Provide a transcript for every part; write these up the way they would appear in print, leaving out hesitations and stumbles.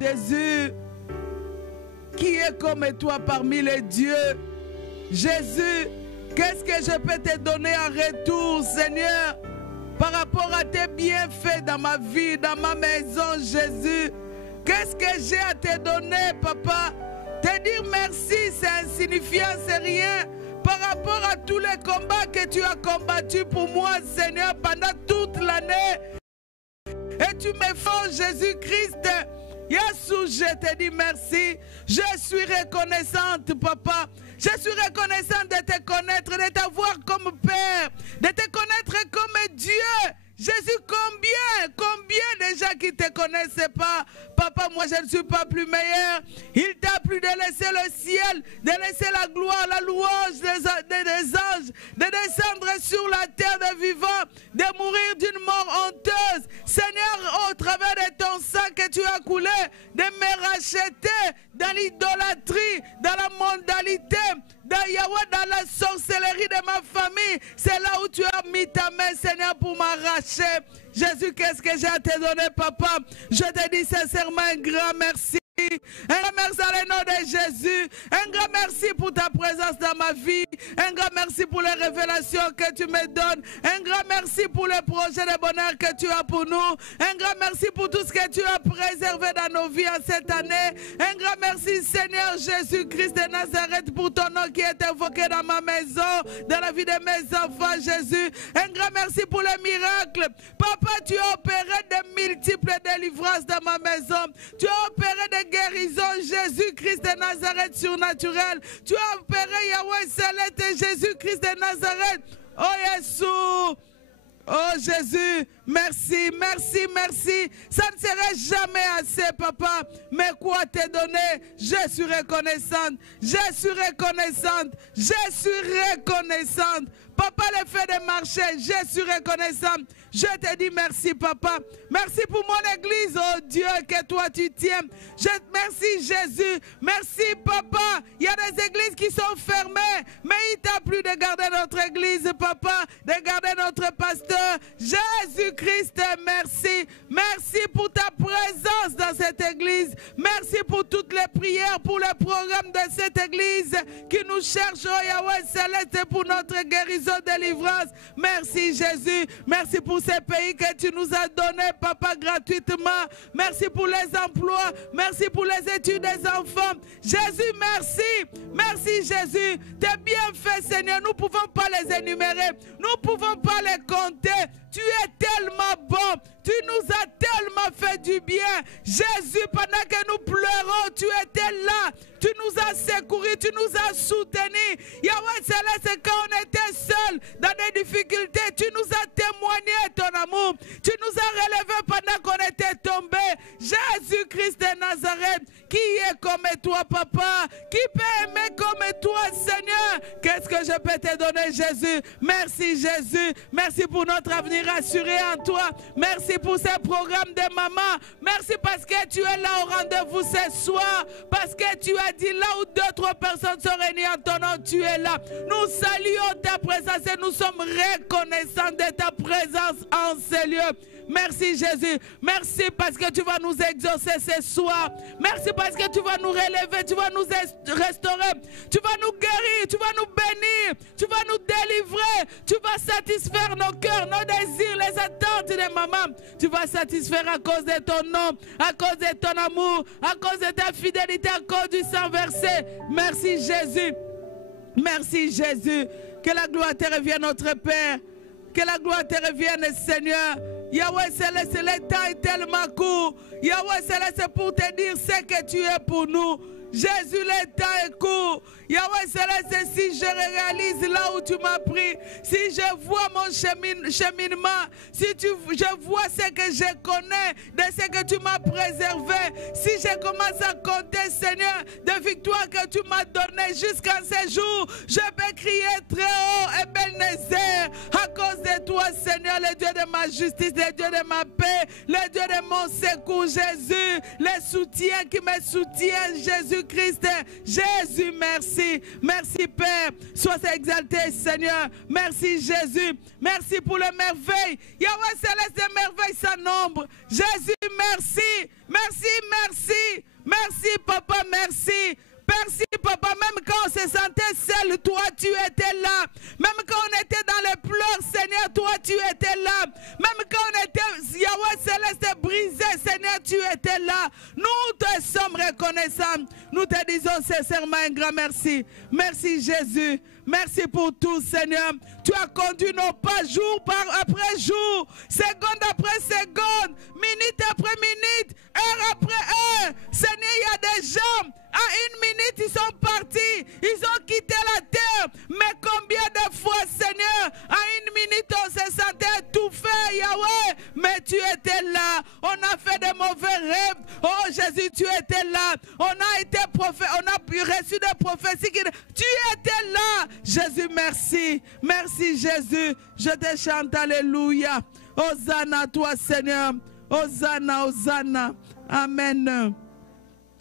Jésus, qui est comme toi parmi les dieux? Jésus, qu'est-ce que je peux te donner en retour, Seigneur, par rapport à tes bienfaits dans ma vie, dans ma maison, Jésus? Qu'est-ce que j'ai à te donner, Papa? Te dire merci, c'est insignifiant, c'est rien par rapport à tous les combats que tu as combattus pour moi, Seigneur, pendant toute l'année. Et tu me fais, Jésus-Christ. Yassou, je te dis merci. Je suis reconnaissante, Papa. Je suis reconnaissante de te connaître, de t'avoir comme Père, de te connaître comme Dieu. Jésus, combien de gens qui ne te connaissaient pas? Papa, moi je ne suis pas plus meilleur. Il t'a plu de laisser le ciel, de laisser la gloire, la louange des anges, de descendre sur la terre des vivants, de mourir d'une mort honteuse. Seigneur, au travers de ton sang que tu as coulé, de me racheter dans l'idolâtrie, dans la mondalité, dans Yahweh, dans la sorcellerie de ma famille. C'est là où tu as mis ta main, Seigneur, pour m'arracher. Jésus, qu'est-ce que j'ai à te donner, Papa? Je te dis sincèrement un grand merci. Un grand merci dans le nom de Jésus. Un grand merci pour ta présence dans ma vie. Un grand merci pour les révélations que tu me donnes. Un grand merci pour les projets de bonheur que tu as pour nous. Un grand merci pour tout ce que tu as préservé dans nos vies en cette année. Un grand merci, Seigneur Jésus-Christ de Nazareth, pour ton nom qui est invoqué dans ma maison, dans la vie de mes enfants, Jésus. Un grand merci pour les miracles. Papa, tu as opéré de multiples délivrances dans ma maison. Tu as opéré des guérison, Jésus-Christ de Nazareth surnaturel. Tu as opéré Yahweh Céleste, Jésus-Christ de Nazareth. Oh Jésus, oh Jésus, merci, merci, merci. Ça ne serait jamais assez, Papa. Mais quoi te donner? Je suis reconnaissante, je suis reconnaissante, je suis reconnaissante. Papa, le fait de marcher, je suis reconnaissante. Je te dis merci, Papa. Merci pour mon église, oh Dieu, que toi tu tiens. Merci, Jésus. Merci, Papa. Il y a des églises qui sont fermées, mais il t'a plu de garder notre église, Papa, de garder notre pasteur. Jésus-Christ, merci. Merci pour ta présence dans cette église. Merci pour toutes les prières, pour le programme de cette église qui nous cherche, oh Yahweh Céleste, pour notre guérison, délivrance. Merci, Jésus. Merci pour ces pays que tu nous as donnés, Papa, gratuitement. Merci pour les emplois. Merci pour les études des enfants. Jésus, merci. Merci, Jésus. Tes bienfaits, Seigneur, nous ne pouvons pas les énumérer. Nous ne pouvons pas les compter. Tu es tellement bon. Tu nous as tellement fait du bien. Jésus, pendant que nous pleurons, tu étais là. Tu nous as secourus, tu nous as soutenus. Yahweh Céleste, quand on était seuls dans des difficultés, tu nous as témoigné ton amour. Tu nous as relevés pendant qu'on était tombés. Jésus-Christ de Nazareth, qui est comme toi, Papa? Qui peut aimer comme toi, Seigneur? Qu'est-ce que je peux te donner, Jésus? Merci, Jésus. Merci pour notre avenir assuré en toi. Merci pour ces programmes de maman. Merci parce que tu es là au rendez-vous ce soir. Parce que tu as dit là où 2-3 personnes sont réunies en ton nom, tu es là. Nous saluons ta présence et nous sommes reconnaissants de ta présence en ces lieux. Merci Jésus. Merci parce que tu vas nous exaucer ce soir. Merci parce que tu vas nous relever, tu vas nous restaurer, tu vas nous guérir, tu vas nous bénir, tu vas nous délivrer, tu vas satisfaire nos cœurs, nos désirs, les attentes de maman. Tu vas satisfaire à cause de ton nom, à cause de ton amour, à cause de ta fidélité, à cause du sang versé. Merci Jésus. Merci Jésus. Que la gloire te revienne, notre Père. Que la gloire te revienne, Seigneur. Yahweh Céleste, le temps est tellement court. Yahweh Céleste, pour te dire ce que tu es pour nous. Jésus, le temps est court. Yahweh Céleste, si je réalise là où tu m'as pris, si je vois mon cheminement, si je vois ce que je connais, de ce que tu m'as préservé, si je commence à compter, Seigneur, de victoires que tu m'as données jusqu'à ce jour, je peux crier très haut, Ebenezer, à cause de toi, Seigneur, le Dieu de ma justice, le Dieu de ma paix, le Dieu de mon secours, Jésus, le soutien qui me soutient, Jésus-Christ. Jésus, merci. Merci Père, sois exalté Seigneur. Merci Jésus, merci pour les merveilles. Yahweh Céleste, des merveilles sans nombre. Jésus, merci. Merci, merci. Merci, papa, merci. Merci, papa. Même quand on se sentait seul, toi, tu étais là. Même quand on était dans les pleurs, Seigneur, toi, tu étais là. Même quand on était, Yahweh Céleste, brisé, Seigneur, tu étais là. Nous te sommes reconnaissants. Nous te disons sincèrement un grand merci. Merci, Jésus. Merci pour tout, Seigneur. Tu as conduit nos pas jour après jour, seconde après seconde, minute après minute, heure après heure. Seigneur, il y a des gens, à une minute, ils sont partis, ils ont quitté la terre. Mais combien de fois, Seigneur, à une minute, on se sentait étouffé, Yahweh, mais tu étais là. On a fait de mauvais rêves. Oh Jésus, tu étais là. On a été prophète, on a reçu des prophéties. Tu étais là. Jésus, merci. Merci, Jésus. Je te chante, alléluia. Hosanna à toi, Seigneur. Hosanna, Hosanna. Amen.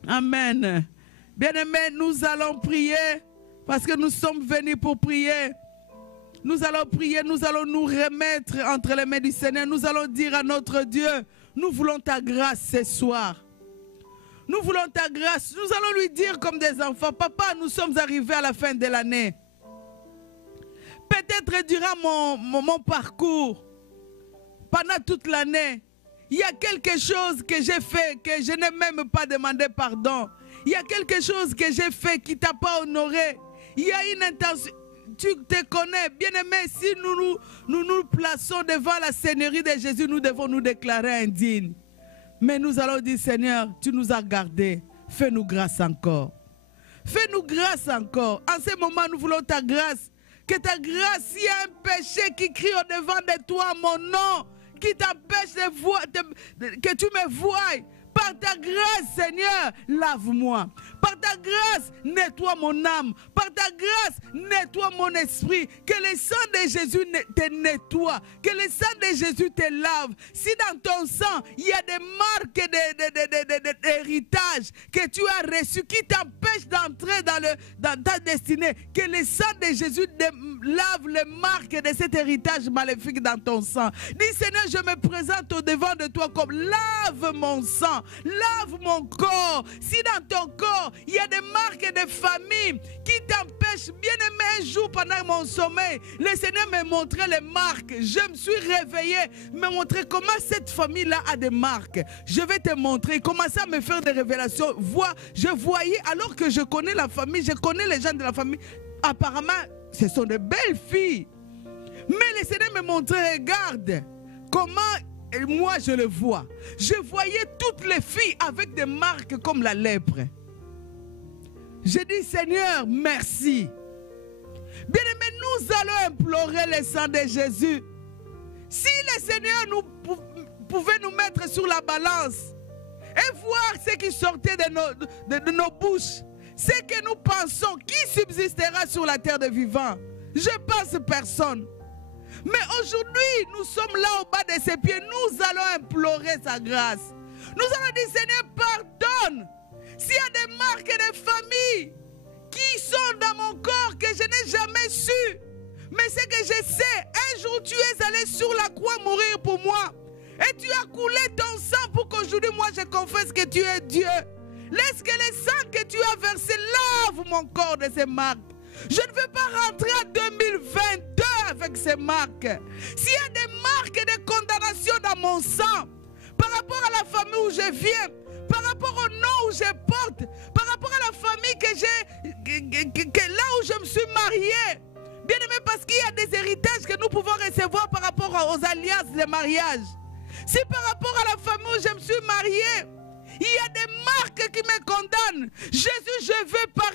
Amen. Bien-aimés, nous allons prier parce que nous sommes venus pour prier. Nous allons prier, nous allons nous remettre entre les mains du Seigneur. Nous allons dire à notre Dieu, nous voulons ta grâce ce soir. Nous voulons ta grâce. Nous allons lui dire comme des enfants, papa, nous sommes arrivés à la fin de l'année. Peut-être durant mon parcours, pendant toute l'année, il y a quelque chose que j'ai fait que je n'ai même pas demandé pardon. Il y a quelque chose que j'ai fait qui ne t'a pas honoré. Il y a une intention. Tu te connais, bien-aimé, si nous plaçons devant la Seigneurie de Jésus, nous devons nous déclarer indignes. Mais nous allons dire, Seigneur, tu nous as gardés. Fais-nous grâce encore. Fais-nous grâce encore. En ce moment, nous voulons ta grâce. Que ta grâce, s'il y a un péché qui crie au-devant de toi, mon nom, qui t'empêche de voir, que tu me voies. Par ta grâce, Seigneur, lave-moi. Par ta grâce, nettoie mon âme. Par ta grâce, nettoie mon esprit. Que le sang de Jésus te nettoie. Que le sang de Jésus te lave. Si dans ton sang, il y a des marques d'héritage que tu as reçues qui t'empêchent d'entrer dans ta destinée, que le sang de Jésus lave les marques de cet héritage maléfique dans ton sang. Dis, Seigneur, je me présente au devant de toi comme lave mon sang. Lave mon corps. Si dans ton corps, il y a des marques de famille qui t'empêchent, bien aimé, un jour pendant mon sommeil, le Seigneur m'a montré les marques. Je me suis réveillé, me montrer comment cette famille-là a des marques. Je vais te montrer. Il commençait à me faire des révélations. Je voyais, alors que je connais la famille, je connais les gens de la famille, apparemment, ce sont de belles filles. Mais le Seigneur me montrait, regarde, comment... Et moi, je le vois. Je voyais toutes les filles avec des marques comme la lèpre. J'ai dit, Seigneur, merci. Bien-aimés, nous allons implorer le sang de Jésus. Si le Seigneur pouvait nous mettre sur la balance et voir ce qui sortait de nos bouches, ce que nous pensons, qui subsistera sur la terre des vivants? Je pense personne. Mais aujourd'hui, nous sommes là au bas de ses pieds. Nous allons implorer sa grâce. Nous allons dire, Seigneur, pardonne. S'il y a des marques de famille qui sont dans mon corps que je n'ai jamais su. Mais ce que je sais, un jour tu es allé sur la croix mourir pour moi. Et tu as coulé ton sang pour qu'aujourd'hui, moi, je confesse que tu es Dieu. Laisse que le sang que tu as versé lave mon corps de ces marques. Je ne veux pas rentrer en 2022 avec ces marques. S'il y a des marques de condamnation dans mon sang, par rapport à la famille où je viens, par rapport au nom où je porte, par rapport à la famille que j'ai, là où je me suis mariée, bien aimé, parce qu'il y a des héritages que nous pouvons recevoir par rapport aux alliances de mariage. Si par rapport à la famille où je me suis mariée, il y a des marques qui me condamnent. Jésus, je ne veux pas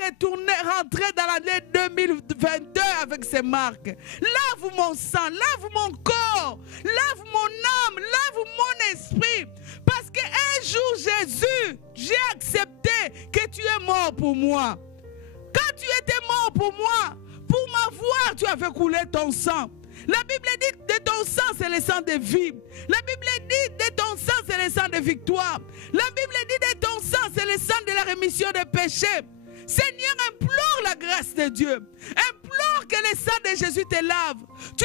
rentrer dans l'année 2022 avec ces marques. Lave mon sang, lave mon corps, lave mon âme, lave mon esprit. Parce qu'un jour, Jésus, j'ai accepté que tu es mort pour moi. Quand tu étais mort pour moi, pour m'avoir, tu avais coulé ton sang. La Bible dit de ton sang, c'est le sang de vie. La Bible dit de ton sang, c'est le sang de victoire. La Bible dit de ton sang, c'est le sang de la rémission des péchés. Seigneur, implore la grâce de Dieu. Implore que le sang de Jésus te lave. Tu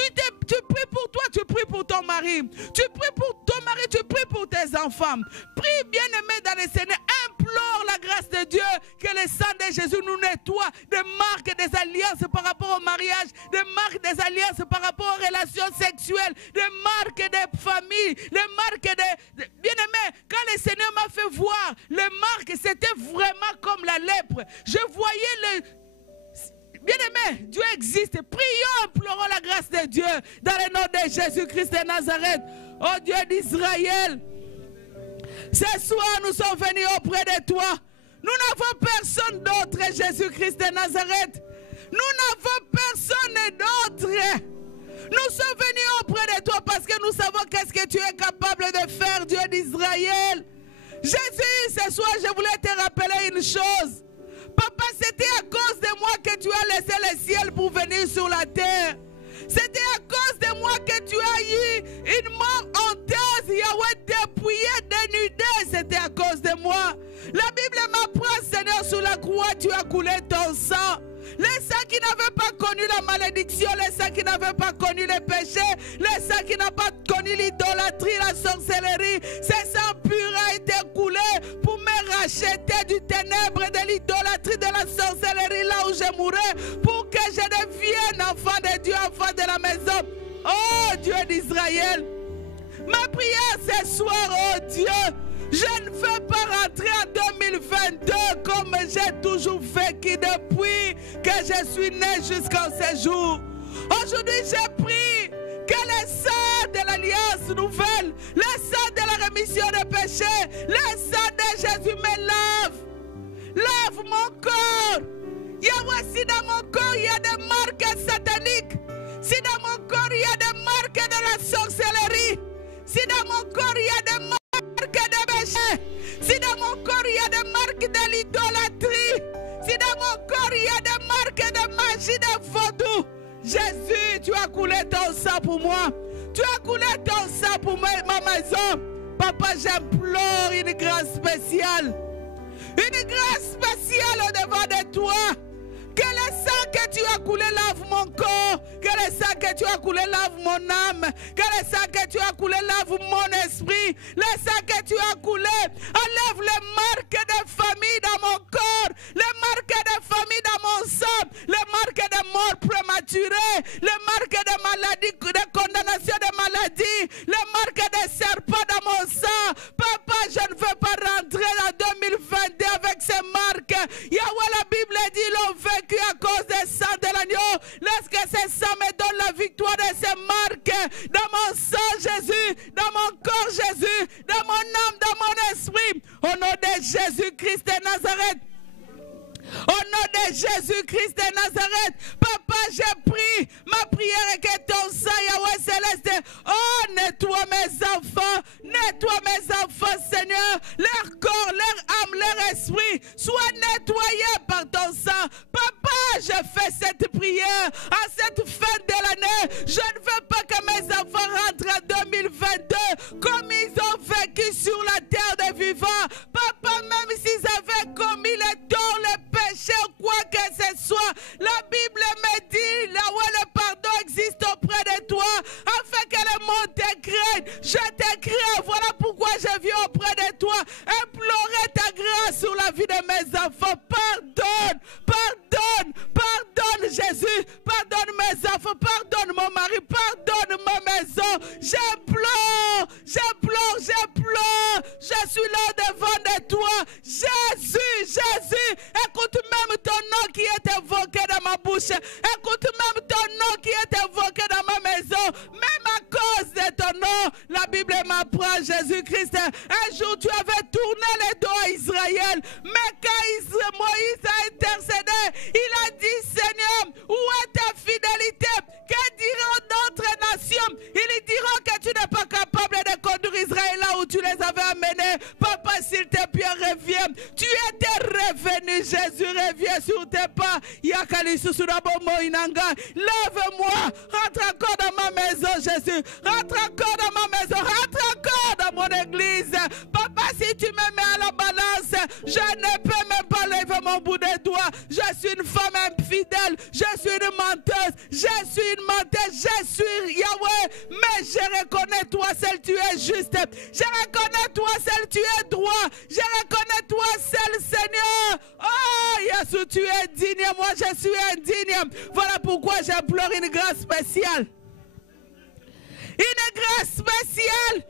pries pour toi, tu pries pour ton mari. Tu pries pour ton mari, tu pries pour tes enfants. Prie, bien-aimé dans le Seigneur. Implore la grâce de Dieu, que le sang de Jésus nous nettoie des marques des alliances par rapport au mariage, des marques des alliances par rapport aux relations sexuelles, des marques des familles, les marques des... Bien-aimé, quand le Seigneur m'a fait voir les marques, c'était vraiment comme la lèpre. Je voyais le... Bien-aimé, Dieu existe. Prions, implorons la grâce de Dieu dans le nom de Jésus-Christ de Nazareth. Oh Dieu d'Israël, ce soir nous sommes venus auprès de toi. Nous n'avons personne d'autre, Jésus-Christ de Nazareth. Nous n'avons personne d'autre. Nous sommes venus auprès de toi parce que nous savons qu'est-ce que tu es capable de faire, Dieu d'Israël. Jésus, ce soir, je voulais te rappeler une chose. Papa, c'était à cause de moi que tu as laissé le ciel pour venir sur la terre. C'était à cause de moi que tu as eu une mort honteuse, Yahweh, dépouillé, dénudé. C'était à cause de moi. La Bible m'apprend, Seigneur, sur la croix, tu as coulé ton sang. Les saints qui n'avaient pas connu la malédiction, les saints qui n'avaient pas connu le péché, les saints qui n'ont pas connu l'idolâtrie, la sorcellerie, ce sang pur a été coulé pour me racheter du ténèbre, de l'idolâtrie, de la sorcellerie, là où je mourrais, pour que je devienne enfant de Dieu, enfant de la maison. Oh Dieu d'Israël, ma prière ce soir, oh Dieu, je ne veux pas rentrer en 2022 comme j'ai toujours fait, qui depuis que je suis né jusqu'à ce jour. Aujourd'hui, j'ai prié que le sang de l'alliance nouvelle, le sang de la rémission des péchés, le sang de Jésus me lave. Lave mon corps. Yahweh, si dans mon corps il y a des marques sataniques, si dans mon corps il y a des marques de la sorcellerie, si dans mon corps il y a des marques de péché, si dans mon corps il y a des marques de l'idolâtrie, si dans mon corps il y a des marques de magie, de vaudou, Jésus, tu as coulé ton sang pour moi. Tu as coulé ton sang pour ma maison. Papa, j'implore une grâce spéciale. Une grâce spéciale au-devant de toi. Que le sang que tu as coulé lave mon corps. Que le sang que tu as coulé lave mon âme. Que le sang que tu as coulé lave mon esprit. Le sang que tu as coulé enlève les marques de famille dans mon corps. Les marques de famille dans mon sang. Les marques de mort prématurée. Les marques de maladie, de condamnation de maladie. Les marques de serpent dans mon sang. Papa, je ne veux pas rentrer en 2022 avec ces marques. Yahweh, la Bible dit, l'ont vécu à cause des sang de l'agneau. Laisse que ces sang me donne la victoire de ces marques. Dans mon sang, Jésus. Dans mon corps, Jésus. Dans mon âme, dans mon esprit. Au nom de Jésus-Christ de Nazareth. Au nom de Jésus-Christ de Nazareth, Papa, j'ai pris ma prière et que ton sang, Yahweh Céleste, oh, nettoie mes enfants, Seigneur, leur corps, leur âme, leur esprit, soient nettoyés par ton sang. Papa, je fais cette prière à cette fin de l'année. Je ne veux pas que mes enfants rentrent en 2022 comme ils ont vécu sur la terre des vivants. Papa, même s'ils avaient commis les torts, les péché ou quoi que ce soit, la Bible me dit là où le pardon existe auprès de toi, afin que le monde te craigne. Je te crains, voilà pourquoi je viens auprès de toi, implorer ta grâce sur la vie de mes enfants. Pardonne, pardonne, pardonne Jésus, pardonne mes enfants, pardonne mon mari, pardonne ma maison. J'implore, j'implore, j'implore, je suis là devant de toi. Jésus, Jésus, écoute même ton nom qui est évoqué dans ma bouche. Écoute même ton nom qui est évoqué dans ma maison. Même à cause de ton nom, la Bible m'apprend, Jésus-Christ, un jour tu avais tourné les dos à Israël. Mais quand Moïse a intercédé, il a dit, Seigneur, où est ta fidélité? Que diront d'autres nations? Ils diront que tu n'es pas capable de conduire Israël là où tu les avais amenés. Papa, s'il te plaît, reviens. Tu étais revenu, Jésus, reviens sur tes pas. Lève-moi, rentre encore dans ma maison, Jésus. Rentre encore dans ma maison, rentre encore dans mon église. Papa, si tu me mets à la balance, je ne peux même pas lever mon bout de doigt. une femme infidèle, je suis une menteuse, je suis Yahweh, mais je reconnais toi seul tu es juste, je reconnais toi seul tu es droit, je reconnais toi seul Seigneur. Oh Jésus, tu es digne, moi je suis indigne. Voilà pourquoi j'implore une grâce spéciale. Une grâce spéciale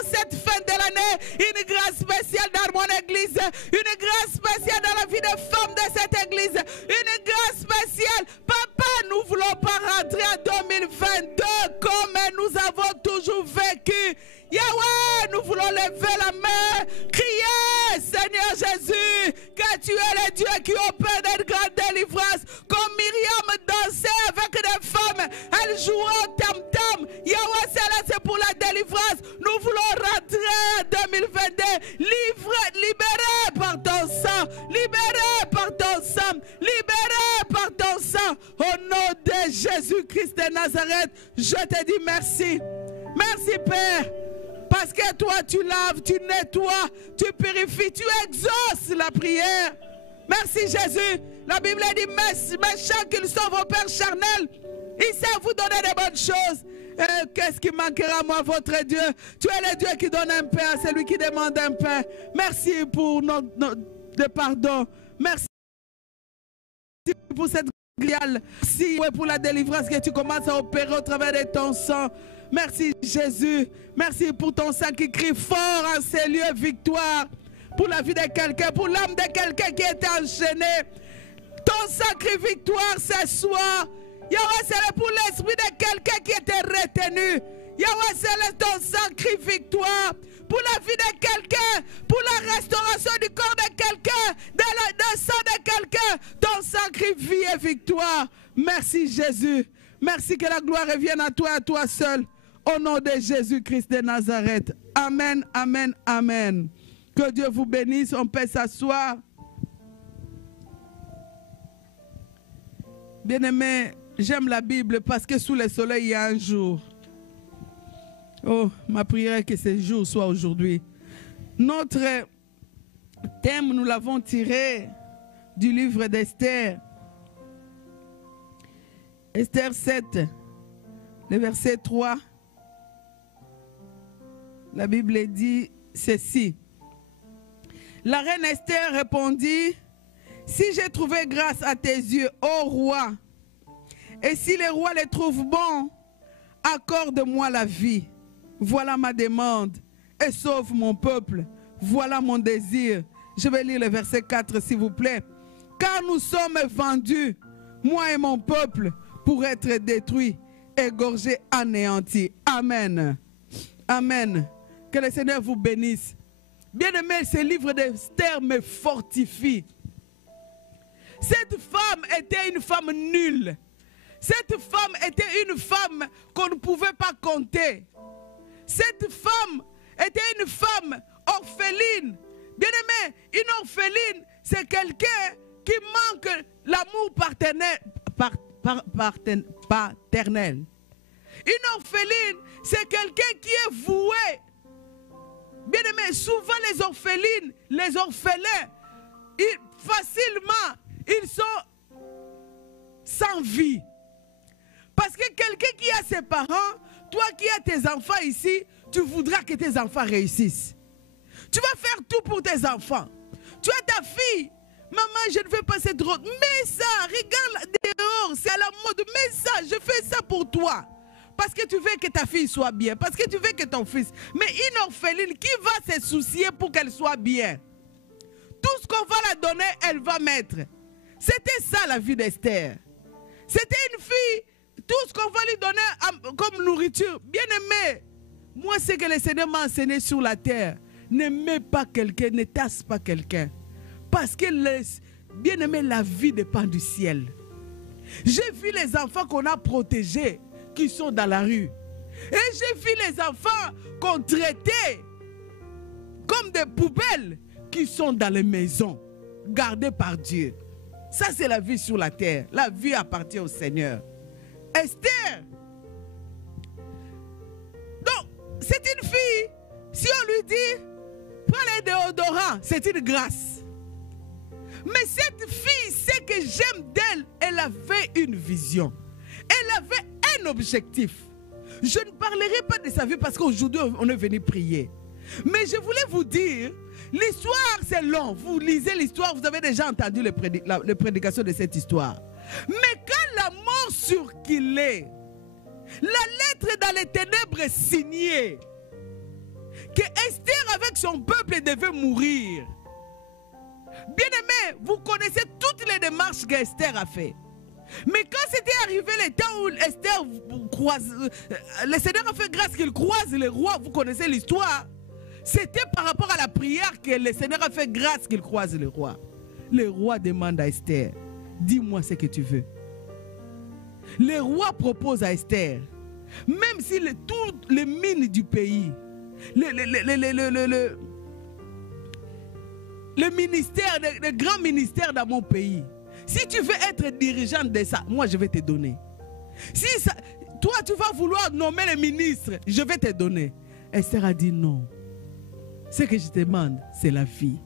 en cette fin de l'année, une grâce spéciale dans mon église, une grâce spéciale dans la vie des femmes de cette église, une grâce spéciale. Papa, nous ne voulons pas rentrer en 2022 comme nous avons toujours vécu. Yahweh, nous voulons lever la main, crier, Seigneur Jésus, que tu es le Dieu qui opère une grande délivrance. Comme Myriam dansait avec des femmes, elle jouait au tam-tam. Yahweh, c'est pour la délivrance. Nous voulons rentrer en 2022, libérés par ton sang, libérés par ton sang, libérés par ton sang. Au nom de Jésus-Christ de Nazareth, je te dis merci. Merci Père. Parce que toi, tu laves, tu nettoies, tu purifies, tu exauces la prière. Merci Jésus. La Bible dit, méchants qu'ils sont vos pères charnels, ils savent vous donner de bonnes choses. Qu'est-ce qui manquera, moi, votre Dieu? Tu es le Dieu qui donne un pain à celui qui demande un pain. Merci pour notre pardon. Merci pour cette grâce. Merci pour la délivrance que tu commences à opérer au travers de ton sang. Merci Jésus, merci pour ton sang qui crie fort en ces lieux, victoire pour la vie de quelqu'un, pour l'âme de quelqu'un qui était enchaîné. Ton sang crie victoire ce soir. Yahweh, c'est pour l'esprit de quelqu'un qui était retenu. Yahweh, c'est ton sang crie victoire pour la vie de quelqu'un, pour la restauration du corps de quelqu'un, de sang de quelqu'un. Ton sang crie vie et victoire. Merci Jésus. Merci que la gloire revienne à toi seul. Au nom de Jésus-Christ de Nazareth. Amen, amen, amen. Que Dieu vous bénisse. On peut s'asseoir. Bien-aimé, j'aime la Bible parce que sous le soleil, il y a un jour. Oh, ma prière est que ce jour soit aujourd'hui. Notre thème, nous l'avons tiré du livre d'Esther. Esther 7, le verset 3. La Bible dit ceci. La reine Esther répondit, si j'ai trouvé grâce à tes yeux, ô roi, et si le roi les trouve bons, accorde-moi la vie. Voilà ma demande et sauve mon peuple. Voilà mon désir. Je vais lire le verset 4 s'il vous plaît. Car nous sommes vendus, moi et mon peuple, pour être détruits, égorgés, anéantis. Amen. Amen. Que le Seigneur vous bénisse. Bien-aimé, ce livre d'Esther me fortifie. Cette femme était une femme nulle. Cette femme était une femme qu'on ne pouvait pas compter. Cette femme était une femme orpheline. Bien-aimé, une orpheline, c'est quelqu'un qui manque l'amour paternel. Une orpheline, c'est quelqu'un qui est voué. Bien-aimé, souvent les orphelines, les orphelins, facilement, ils sont sans vie. Parce que quelqu'un qui a ses parents, toi qui as tes enfants ici, tu voudras que tes enfants réussissent. Tu vas faire tout pour tes enfants. Tu as ta fille. Maman, je ne veux pas cette robe. Mets ça, regarde dehors, c'est à la mode. Mets ça, je fais ça pour toi. Parce que tu veux que ta fille soit bien. Parce que tu veux que ton fils. Mais une orpheline, qui va se soucier pour qu'elle soit bien? Tout ce qu'on va la donner, elle va mettre. C'était ça la vie d'Esther. C'était une fille, tout ce qu'on va lui donner comme nourriture. Bien aimé, moi ce que le Seigneur m'a enseigné sur la terre, n'aimez pas quelqu'un, ne tasse pas quelqu'un. Parce que, bien aimé, la vie dépend du ciel. J'ai vu les enfants qu'on a protégés, qui sont dans la rue. Et j'ai vu les enfants qu'on traitait comme des poubelles, qui sont dans les maisons, gardées par Dieu. Ça, c'est la vie sur la terre. La vie appartient au Seigneur. Esther. Donc, c'est une fille. Si on lui dit, prends les déodorants, c'est une grâce. Mais cette fille, ce que j'aime d'elle, elle avait une vision. Elle avait un objectif. Je ne parlerai pas de sa vie parce qu'aujourd'hui, on est venu prier. Mais je voulais vous dire, l'histoire, c'est long. Vous lisez l'histoire, vous avez déjà entendu les prédications de cette histoire. Mais quand la mort circulait, la lettre dans les ténèbres signée, que Esther avec son peuple devait mourir. Bien-aimés, vous connaissez toutes les démarches qu'Esther a fait. Mais quand c'était arrivé le temps où Esther croise, le Seigneur a fait grâce qu'il croise les rois, vous connaissez l'histoire. C'était par rapport à la prière que le Seigneur a fait grâce qu'il croise les rois. Le roi demande à Esther, dis-moi ce que tu veux. Le roi propose à Esther, même si toutes les mines du pays, le ministère, le grand ministère dans mon pays, si tu veux être dirigeant de ça, moi je vais te donner. Si ça, toi tu vas vouloir nommer le ministre, je vais te donner. Esther a dit non. Ce que je te demande, c'est la vie.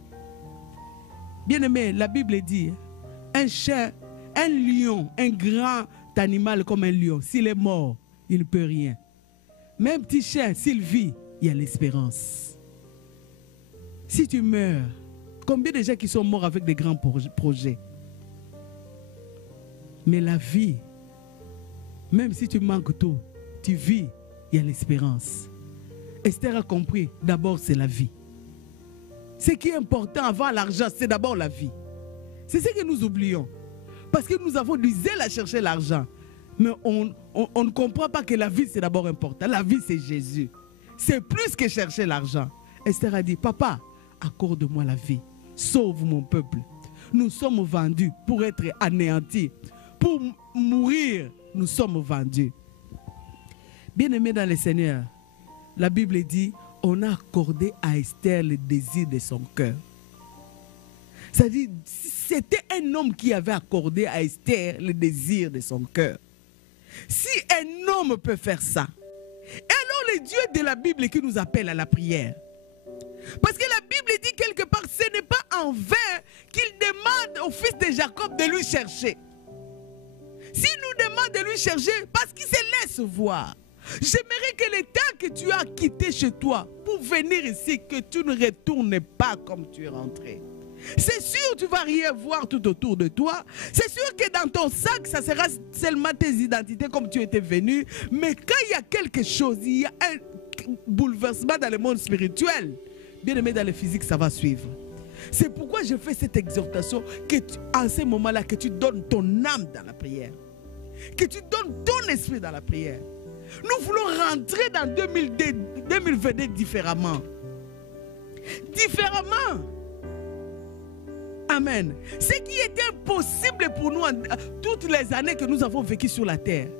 Bien-aimé, la Bible dit, un chien, un lion, un grand animal comme un lion, s'il est mort, il ne peut rien. Mais un petit chien, s'il vit, il y a l'espérance. Si tu meurs, combien de gens qui sont morts avec des grands projets? Mais la vie, même si tu manques tout, tu vis, il y a l'espérance. Esther a compris, d'abord c'est la vie. Ce qui est important avant l'argent, c'est d'abord la vie. C'est ce que nous oublions. Parce que nous avons du zèle à chercher l'argent. Mais on ne comprend pas que la vie c'est d'abord important. La vie c'est Jésus. C'est plus que chercher l'argent. Esther a dit, papa, accorde-moi la vie. Sauve mon peuple. Nous sommes vendus pour être anéantis. Pour mourir, nous sommes vendus. Bien-aimés dans le Seigneur, la Bible dit, on a accordé à Esther le désir de son cœur. C'est-à-dire, c'était un homme qui avait accordé à Esther le désir de son cœur. Si un homme peut faire ça, alors le Dieu de la Bible qui nous appelle à la prière. Parce que la Bible dit quelque part, ce n'est pas en vain qu'il demande au fils de Jacob de lui chercher. S'il nous demande de lui chercher, parce qu'il se laisse voir. J'aimerais que le temps que tu as quitté chez toi pour venir ici, que tu ne retournes pas comme tu es rentré. C'est sûr que tu ne vas rien voir tout autour de toi. C'est sûr que dans ton sac, ça sera seulement tes identités comme tu étais venu. Mais quand il y a quelque chose, il y a un bouleversement dans le monde spirituel, bien aimé dans le physique, ça va suivre. C'est pourquoi je fais cette exhortation que en ce moment-là, que tu donnes ton âme dans la prière. Que tu donnes ton esprit dans la prière. Nous voulons rentrer dans 2022 différemment. Différemment. Amen. Ce qui était impossible pour nous toutes les années que nous avons vécues sur la terre,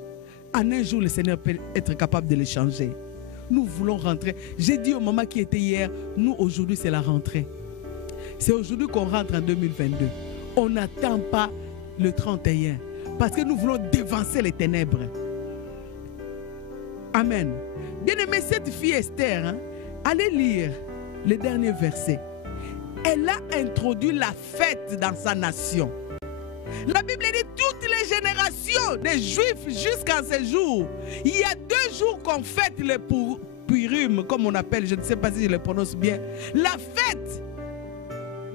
en un jour, le Seigneur peut être capable de les changer. Nous voulons rentrer. J'ai dit au moment qui était hier, nous aujourd'hui c'est la rentrée. C'est aujourd'hui qu'on rentre en 2022. On n'attend pas le 31 parce que nous voulons dévancer les ténèbres. Amen. Bien-aimé, cette fille Esther, hein, allez lire le dernier verset. Elle a introduit la fête dans sa nation. La Bible dit toutes les générations des Juifs jusqu'à ce jour. Il y a 2 jours qu'on fête le Purim, comme on appelle, je ne sais pas si je le prononce bien. La fête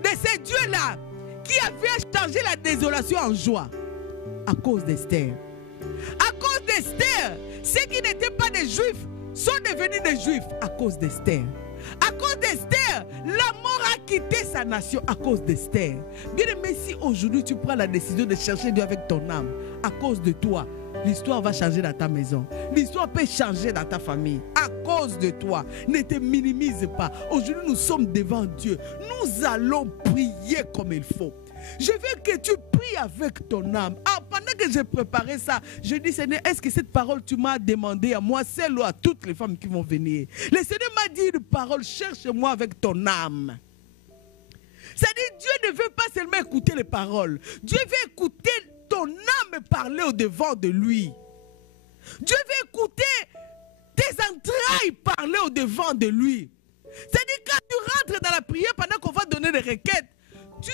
de ces dieux-là qui avaient changé la désolation en joie à cause d'Esther. À cause d'Esther, ceux qui n'étaient pas des Juifs sont devenus des Juifs à cause d'Esther. À cause d'Esther, la mort a quitté sa nation à cause d'Esther. Bien aimé, si aujourd'hui tu prends la décision de chercher Dieu avec ton âme, à cause de toi, l'histoire va changer dans ta maison. L'histoire peut changer dans ta famille. À cause de toi, ne te minimise pas. Aujourd'hui, nous sommes devant Dieu. Nous allons prier comme il faut. Je veux que tu pries avec ton âme. Ah, pendant que j'ai préparé ça, je dis, Seigneur, est-ce que cette parole tu m'as demandé à moi, celle ou à toutes les femmes qui vont venir? Le Seigneur m'a dit une parole, cherche-moi avec ton âme. C'est-à-dire, Dieu ne veut pas seulement écouter les paroles. Dieu veut écouter ton âme parler au-devant de lui. Dieu veut écouter tes entrailles parler au-devant de lui. C'est-à-dire, quand tu rentres dans la prière, pendant qu'on va donner des requêtes, tu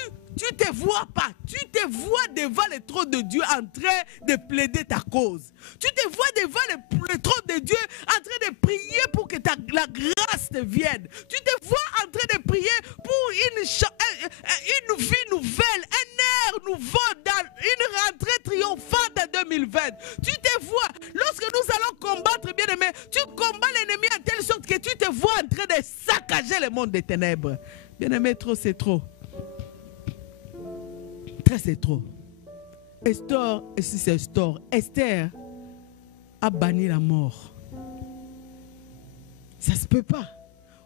ne te vois pas. Tu te vois devant le trône de Dieu en train de plaider ta cause. Tu te vois devant le trône de Dieu en train de prier pour que la grâce te vienne. Tu te vois en train de prier pour une vie nouvelle, un air nouveau, dans une rentrée triomphante en 2020. Tu te vois, lorsque nous allons combattre, bien aimé, tu combats l'ennemi en telle sorte que tu te vois en train de saccager le monde des ténèbres. Bien aimé, trop c'est trop. Très c'est trop. Esther a banni la mort. Ça ne se peut pas.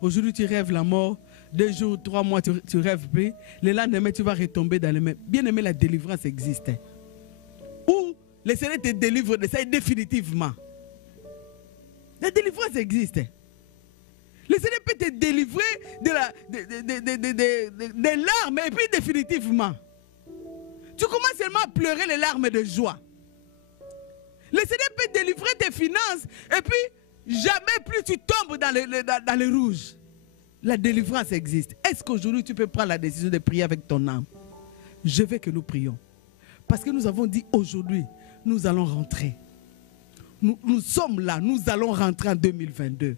Aujourd'hui, tu rêves la mort. 2 jours, 3 mois, tu rêves plus. Le lendemain, tu vas retomber dans les mains. Bien aimé, la délivrance existe. Ou le Seigneur te délivre de ça définitivement. La délivrance existe. Le Seigneur peut te délivrer des larmes et puis définitivement. Tu commences seulement à pleurer les larmes de joie. Le Seigneur peut délivrer tes finances et puis jamais plus tu tombes dans le rouge. La délivrance existe. Est-ce qu'aujourd'hui tu peux prendre la décision de prier avec ton âme? Je veux que nous prions. Parce que nous avons dit aujourd'hui, nous allons rentrer. Nous sommes là, nous allons rentrer en 2022.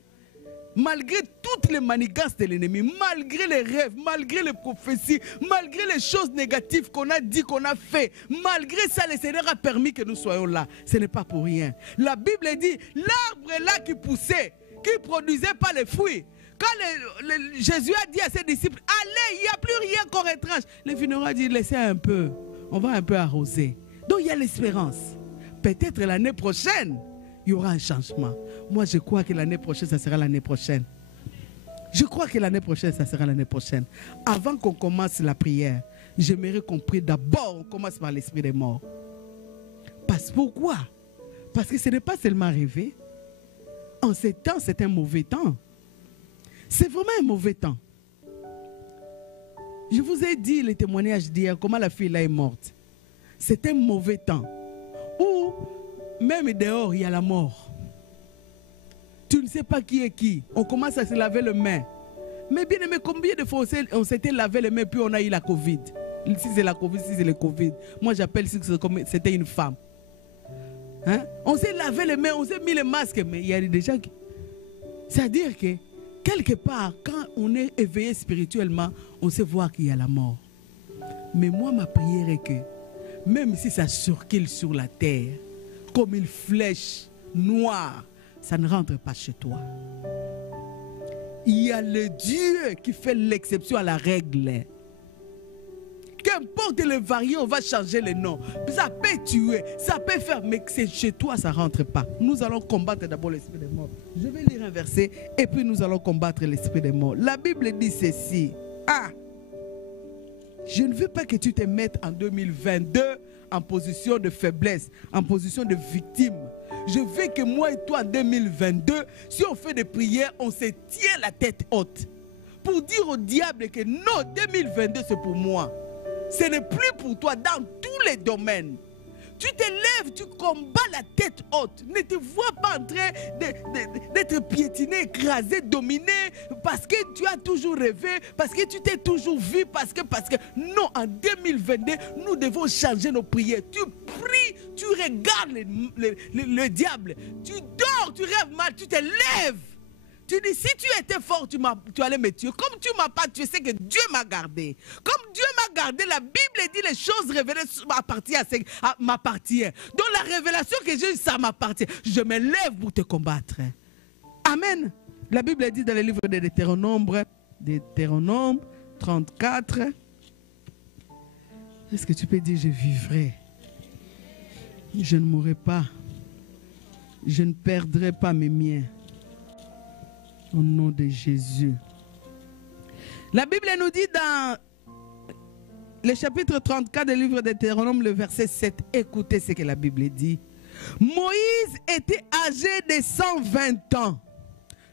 Malgré toutes les manigances de l'ennemi, malgré les rêves, malgré les prophéties, malgré les choses négatives qu'on a dit, qu'on a fait, malgré ça, le Seigneur a permis que nous soyons là. Ce n'est pas pour rien. La Bible dit, l'arbre est là qui poussait, qui ne produisait pas les fruits. Quand Jésus a dit à ses disciples, allez, il n'y a plus rien qu'on retranche. Les vignerons ont dit, laissez un peu, on va un peu arroser. Donc il y a l'espérance. Peut-être l'année prochaine, il y aura un changement. Moi, je crois que l'année prochaine, ça sera l'année prochaine. Je crois que l'année prochaine, ça sera l'année prochaine. Avant qu'on commence la prière, j'aimerais qu'on prie d'abord, on commence par l'esprit des morts. Pourquoi? Parce que ce n'est pas seulement rêver. En ces temps, c'est un mauvais temps. C'est vraiment un mauvais temps. Je vous ai dit le témoignage d'hier, comment la fille là est morte. C'est un mauvais temps. Où même dehors, il y a la mort. Tu ne sais pas qui est qui. On commence à se laver les mains. Mais bien aimé, combien de fois on s'était lavé les mains puis on a eu la Covid? Si c'est la Covid, si c'est le Covid. Moi j'appelle ça comme c'était une femme. Hein? On s'est lavé les mains, on s'est mis les masques. Mais il y a des gens qui... C'est-à-dire que quelque part, quand on est éveillé spirituellement, on sait voir qu'il y a la mort. Mais moi, ma prière est que, même si ça circule sur la terre, comme une flèche noire, ça ne rentre pas chez toi. Il y a le Dieu qui fait l'exception à la règle. Qu'importe le variant, on va changer le nom. Ça peut tuer, ça peut faire, mais c'est chez toi, ça ne rentre pas. Nous allons combattre d'abord l'esprit des morts. Je vais lire un verset et puis nous allons combattre l'esprit des morts. La Bible dit ceci. Je ne veux pas que tu te mettes en 2022 en position de faiblesse, en position de victime. Je veux que moi et toi en 2022, si on fait des prières, on se tient la tête haute. Pour dire au diable que non, 2022 c'est pour moi. Ce n'est plus pour toi dans tous les domaines. Tu te lèves, tu combats la tête haute. Ne te vois pas en train d'être piétiné, écrasé, dominé, parce que tu as toujours rêvé, parce que tu t'es toujours vu, parce que... Non, en 2022, nous devons changer nos prières. Tu pries, tu regardes le diable. Tu dors, tu rêves mal, tu te lèves. Tu dis, si tu étais fort, tu allais me tuer. Comme tu ne m'as pas tué, c'est que Dieu m'a gardé. Comme Dieu m'a gardé, la Bible dit les choses révélées m'appartiennent. Donc la révélation que j'ai, ça m'appartient. Je me lève pour te combattre. Amen. La Bible dit dans le livre de Deutéronome 34. Est-ce que tu peux dire, je vivrai? Je ne mourrai pas. Je ne perdrai pas mes miens. Au nom de Jésus. La Bible nous dit dans le chapitre 34 du livre de Deutéronome, le verset 7, écoutez ce que la Bible dit. Moïse était âgé de 120 ans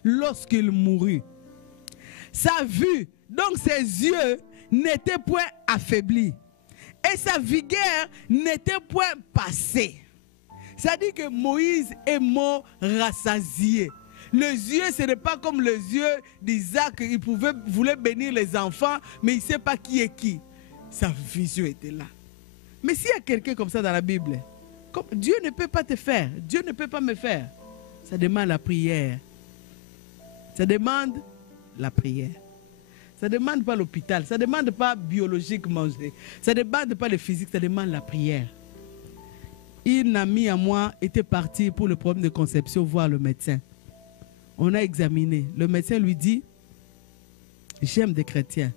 lorsqu'il mourut. Sa vue, donc ses yeux, n'étaient point affaiblis. Et sa vigueur n'était point passée. C'est-à-dire que Moïse est mort rassasié. Les yeux, ce n'est pas comme les yeux d'Isaac. Il voulait bénir les enfants, mais il ne sait pas qui est qui. sa vision était là. Mais s'il y a quelqu'un comme ça dans la Bible, comme Dieu ne peut pas te faire, Dieu ne peut pas me faire, ça demande la prière. Ça demande la prière. Ça ne demande pas l'hôpital, ça ne demande pas biologique manger, ça ne demande pas le physique, ça demande la prière. Une amie à moi était partie pour le problème de conception voir le médecin. On a examiné. Le médecin lui dit, j'aime des chrétiens.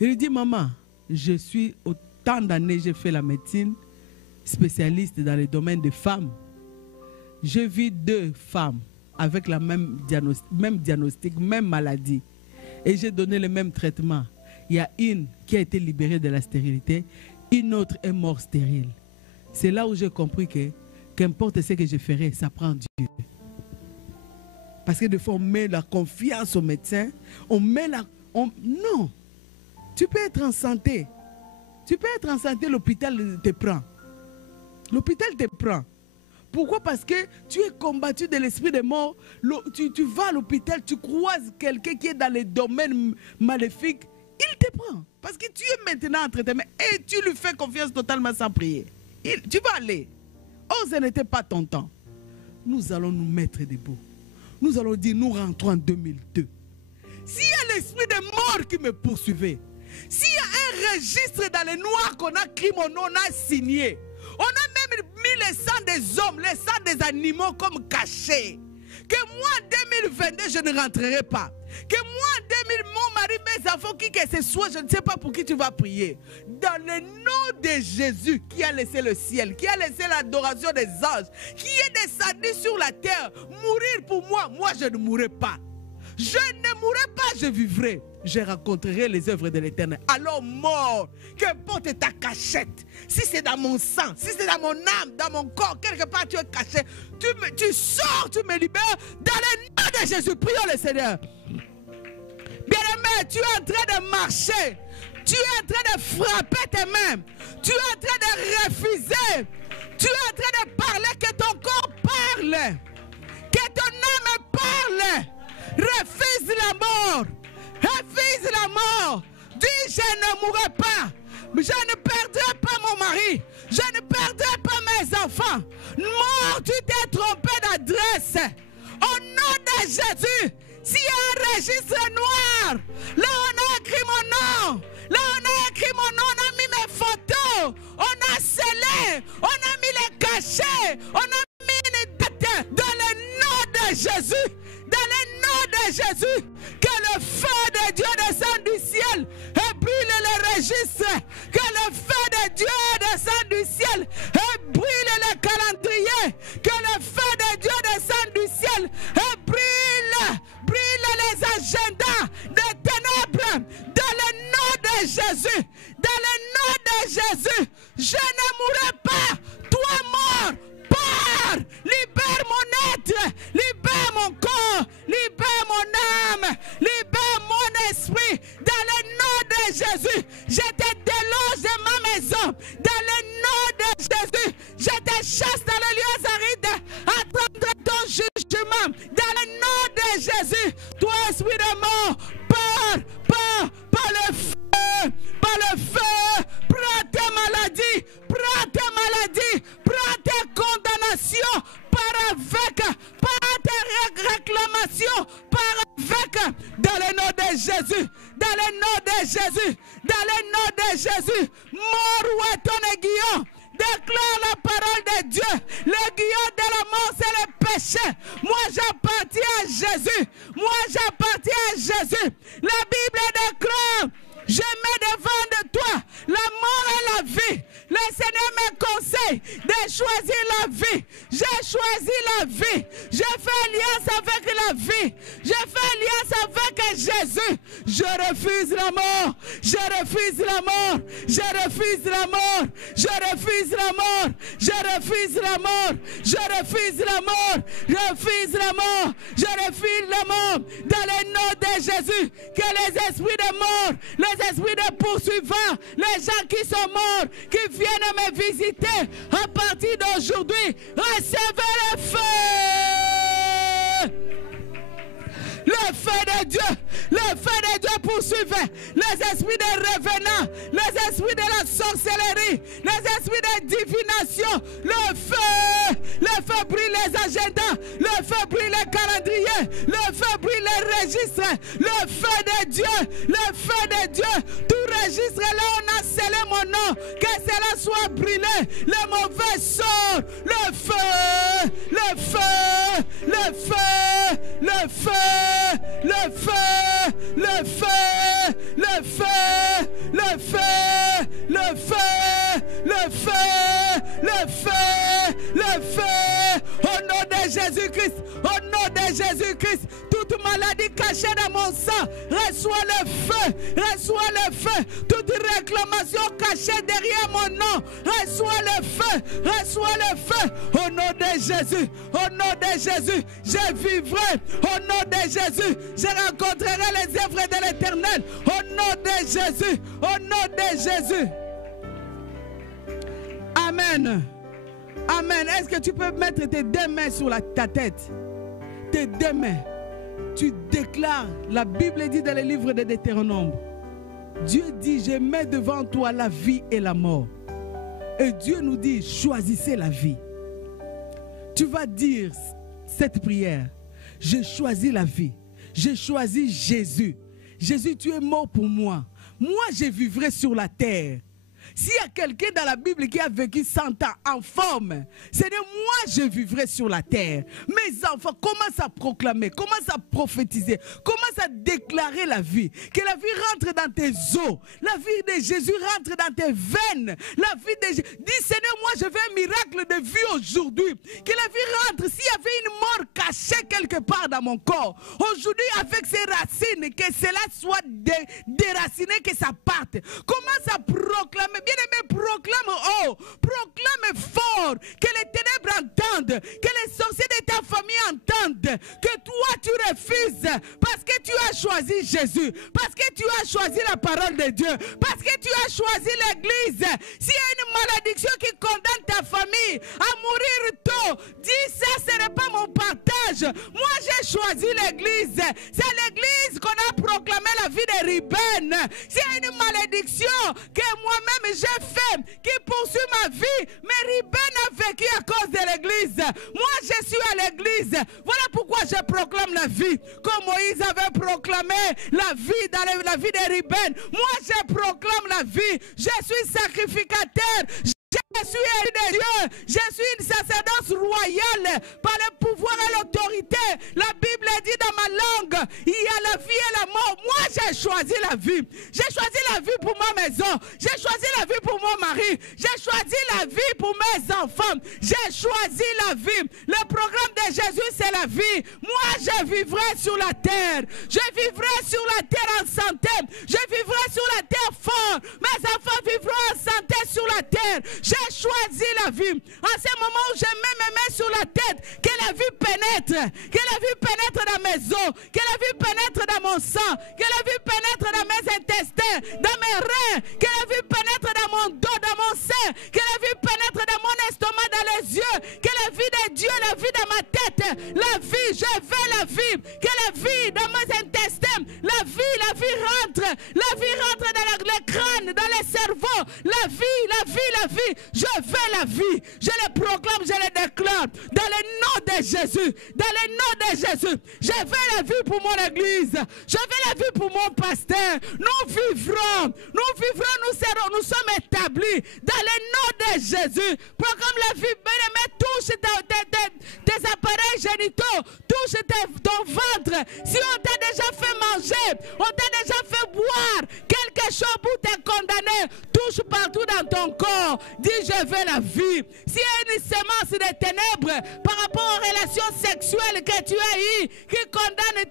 Il lui dit, maman, je suis autant d'années, j'ai fait la médecine, spécialiste dans le domaine des femmes. J'ai vu 2 femmes avec la même diagnostic, même maladie. Et j'ai donné le même traitement. Il y a une qui a été libérée de la stérilité, une autre est morte stérile. C'est là où j'ai compris que qu'importe ce que je ferai, ça prend Dieu. Parce que des fois, on met la confiance au médecin, non. Tu peux être en santé. Tu peux être en santé, l'hôpital te prend. L'hôpital te prend. Pourquoi? Parce que tu es combattu de l'esprit de mort. Tu vas à l'hôpital, tu croises quelqu'un qui est dans les domaines maléfiques, il te prend. Parce que tu es maintenant en traitement et tu lui fais confiance totalement sans prier. Tu vas aller. Oh, ce n'était pas ton temps. Nous allons nous mettre debout. Nous allons dire, nous rentrons en 2002. S'il y a l'esprit de mort qui me poursuivait, s'il y a un registre dans les noirs qu'on a écrit mon nom, on a signé, on a même mis les sangs des hommes, les sangs des animaux comme cachés, que moi en 2022 je ne rentrerai pas, que moi en 2000 mon mari, mes enfants, qui que ce soit, je ne sais pas pour qui tu vas prier, dans le nom de Jésus qui a laissé le ciel, qui a laissé l'adoration des anges, qui est descendu sur la terre, mourir pour moi, moi je ne mourrai pas. Je ne mourrai pas, je vivrai. Je rencontrerai les œuvres de l'Éternel. Alors mort, qu'importe ta cachette, si c'est dans mon sang, si c'est dans mon âme, dans mon corps, quelque part tu es caché, tu sors, tu me libères dans le nom de Jésus. Prions le Seigneur. Bien-aimé, tu es en train de marcher, tu es en train de frapper tes mains, tu es en train de refuser, tu es en train de parler, que ton corps parle, que ton âme parle. Refuse la mort. Refuse la mort. Dis, je ne mourrai pas. Je ne perdrai pas mon mari. Je ne perdrai pas mes enfants. Mort, tu t'es trompé d'adresse. Au nom de Jésus, s'il y a un registre noir, là on a écrit mon nom. Là on a écrit mon nom, on a mis mes photos. On a scellé. On a mis les cachets. On a mis une date. Dans le nom de Jésus. Dans le nom de Jésus, que le feu de Dieu descende du ciel et brûle le registre. Que le feu de Dieu descende du ciel et brûle le calendrier. Que le feu de Dieu descende du ciel et brûle les agendas des ténèbres. Dans le nom de Jésus, dans le nom de Jésus, je ne mourrai pas. Toi mort, pars, libère mon être, libère mon corps, libère mon âme, libère mon esprit. Dans le nom de Jésus, je te déloge de ma maison. Dans le nom de Jésus, je te chasse dans les lieux arides. Attendre ton jugement. Dans le nom de Jésus, toi esprit de mort, pars le feu, par le feu. Prends tes maladies, prends tes maladies, prends tes condamnations, par tes réclamations, dans le nom de Jésus, dans le nom de Jésus, dans le nom de Jésus. Mort, où est ton aiguillon? Déclare la parole de Dieu. L'aiguillon de la mort, c'est le péché. Moi, j'appartiens à Jésus. Moi, j'appartiens à Jésus. La Bible déclare, je mets devant de toi la mort et la vie. Le Seigneur me conseille de choisir la vie. J'ai choisi la vie. Je fais alliance avec la vie. Je fais alliance avec Jésus. Je refuse la mort. Je refuse la mort. Je refuse la mort. Je refuse la mort. Je refuse la mort. Je refuse la mort. Je refuse la mort. Je refuse la mort. Dans le nom de Jésus, que les esprits de mort, les esprits de poursuivants, les gens qui sont morts, qui viennent me visiter à partir d'aujourd'hui, recevez le feu. Le feu de Dieu, Le feu de Dieu poursuivait les esprits de revenants, les esprits de la sorcellerie, les esprits de divination. Le feu brûle les agendas, le feu brûle les calendriers, le feu brûle les registres. Le feu de Dieu, le feu de Dieu, tout registre là on a scellé mon nom, que cela soit brûlé, le mauvais sort, le feu, le feu, le feu, le feu, le feu, le feu, le feu, le feu, le feu, le feu, le feu, le feu, au nom de Jésus-Christ, au nom de Jésus-Christ, toute maladie cachée dans mon sang, reçois le feu, toute réclamation cachée derrière mon nom, reçois le feu, au nom de Jésus, au nom de Jésus, je vivrai, au nom de Jésus, je rencontrerai les œuvres de l'Éternel, au nom de Jésus, au nom de Jésus. Amen. Amen. Est-ce que tu peux mettre tes deux mains sur ta tête? Tes deux mains. Tu déclares, la Bible dit dans le livre de Deutéronome, Dieu dit, je mets devant toi la vie et la mort. Et Dieu nous dit, choisissez la vie. Tu vas dire cette prière, je choisis la vie. Je choisis Jésus. Jésus, tu es mort pour moi. Moi, je vivrai sur la terre. S'il y a quelqu'un dans la Bible qui a vécu 100 ans en forme, c'est de moi je vivrai sur la terre. Mes enfants, commence à proclamer, commence à prophétiser, commence à déclarer la vie. Que la vie rentre dans tes os. La vie de Jésus rentre dans tes veines. La vie de Jésus. Dis Seigneur, moi je veux un miracle de vie aujourd'hui. Que la vie rentre. S'il y avait une mort cachée quelque part dans mon corps, aujourd'hui avec ses racines, que cela soit déraciné, que ça parte. Commence à proclamer. Bien-aimé, proclame haut, proclame fort, que les ténèbres entendent, que les sorciers de ta famille entendent, que toi tu refuses parce que tu as choisi Jésus, parce que tu as choisi la parole de Dieu, parce que tu as choisi l'église. S'il y a une malédiction qui condamne ta famille à mourir tôt, dis ça, ce n'est pas mon partage. Moi j'ai choisi l'église. C'est l'église qu'on a proclamé la vie de Ruben. S'il y a une malédiction que moi-même j'ai fait, qui poursuit ma vie, mais Ruben a vécu à cause de l'église. Moi je suis à l'église. Voilà pourquoi je proclame la vie. Comme Moïse avait proclamé la vie dans la vie de Ruben. Moi je proclame la vie. Je suis sacrificateur. Je suis élu de Dieu, je suis une sacerdoce royale par le pouvoir et l'autorité. La Bible dit dans ma langue, il y a la vie et la mort. Moi j'ai choisi la vie. J'ai choisi la vie pour ma maison. J'ai choisi la vie pour mon mari. J'ai choisi la vie pour mes enfants. J'ai choisi la vie. Le programme de Jésus c'est la vie. Moi je vivrai sur la terre. Je vivrai sur la terre en santé. Je vivrai sur la terre fort. Mes enfants vivront en santé sur la terre. J'ai choisi la vie. En ce moment où je mets mes mains sur la tête, que la vie pénètre. Que la vie pénètre dans mes os. Que la vie pénètre dans mon sang. Que la vie pénètre dans mes intestins, dans mes reins. Que la vie pénètre dans mon dos, dans mon sein. Que la vie pénètre dans mon estomac, dans les yeux. Que la vie de Dieu, la vie dans ma tête. La vie, je veux la vie. Que la vie dans mes intestins. La vie rentre. La vie rentre dans le crâne, dans le cerveau. La vie, la vie, la vie. Je veux la vie. Je le proclame, je le déclare. Dans le nom de Jésus. Dans le nom de Jésus. Je veux la vie pour mon église. Je veux la vie pour mon pasteur. Nous vivrons. Nous vivrons, nous sommes établis. Dans le nom de Jésus. Proclame la vie. Mais touche tes appareils génitaux. Touche ton ventre. Si on t'a déjà fait manger, on t'a déjà fait boire quelque chose pour te condamner, touche partout dans ton corps. Dis je veux la vie. S'il y a une semence de ténèbres par rapport aux relations sexuelles que tu as eues qui condamne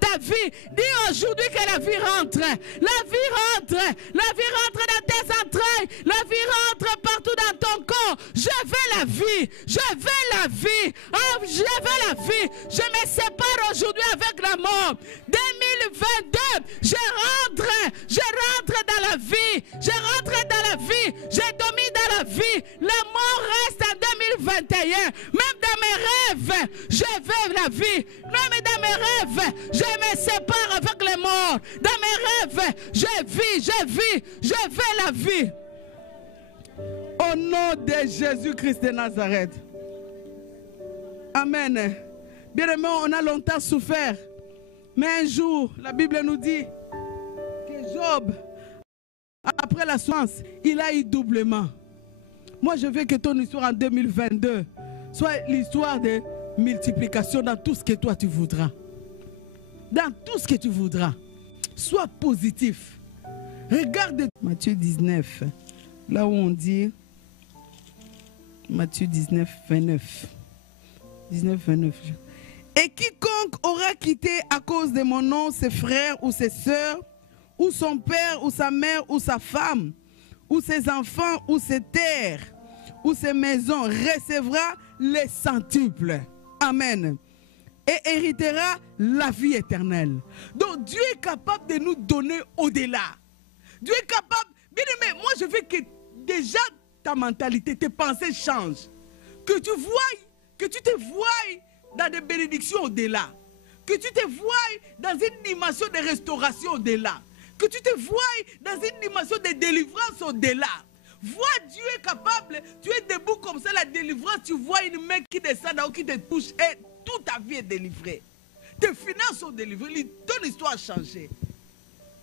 ta vie, dis aujourd'hui que la vie rentre. La vie rentre. La vie rentre dans tes entrailles. La vie rentre partout dans ton corps. Je veux la vie. Je veux la vie. Oh, je veux la vie. Je me sépare aujourd'hui avec la mort. 2022, je rentre dans la vie. Je rentre dans la vie. Je domine dans la vie. La mort reste en 2021. Même dans mes rêves, je veux la vie. Même dans mes rêves, je me sépare avec les morts. Je vis la vie. Au nom de Jésus-Christ de Nazareth. Amen. Bien-aimés, on a longtemps souffert. Mais un jour, la Bible nous dit que Job, après la souffrance, il a eu doublement. Moi, je veux que ton histoire en 2022 soit l'histoire de multiplication dans tout ce que toi tu voudras. Dans tout ce que tu voudras. Sois positif. Regarde Matthieu 19, là où on dit, Matthieu 19, 29. 19, 29. Et quiconque aura quitté à cause de mon nom ses frères ou ses sœurs, ou son père ou sa mère ou sa femme, ou ses enfants ou ses terres, ou ses maisons, recevra les centuples. Amen. Et héritera la vie éternelle. Donc Dieu est capable de nous donner au-delà. Dieu est capable. Bien aimé, moi je veux que déjà ta mentalité, tes pensées changent. Que tu te voies dans des bénédictions au-delà. Que tu te voies dans une dimension de restauration au-delà. Que tu te voies dans une dimension de délivrance au-delà. Vois Dieu est capable, tu es debout comme ça, la délivrance, tu vois une main qui descend là-haut, qui te touche et toute ta vie est délivrée. Tes finances sont délivrées, ton histoire a changé.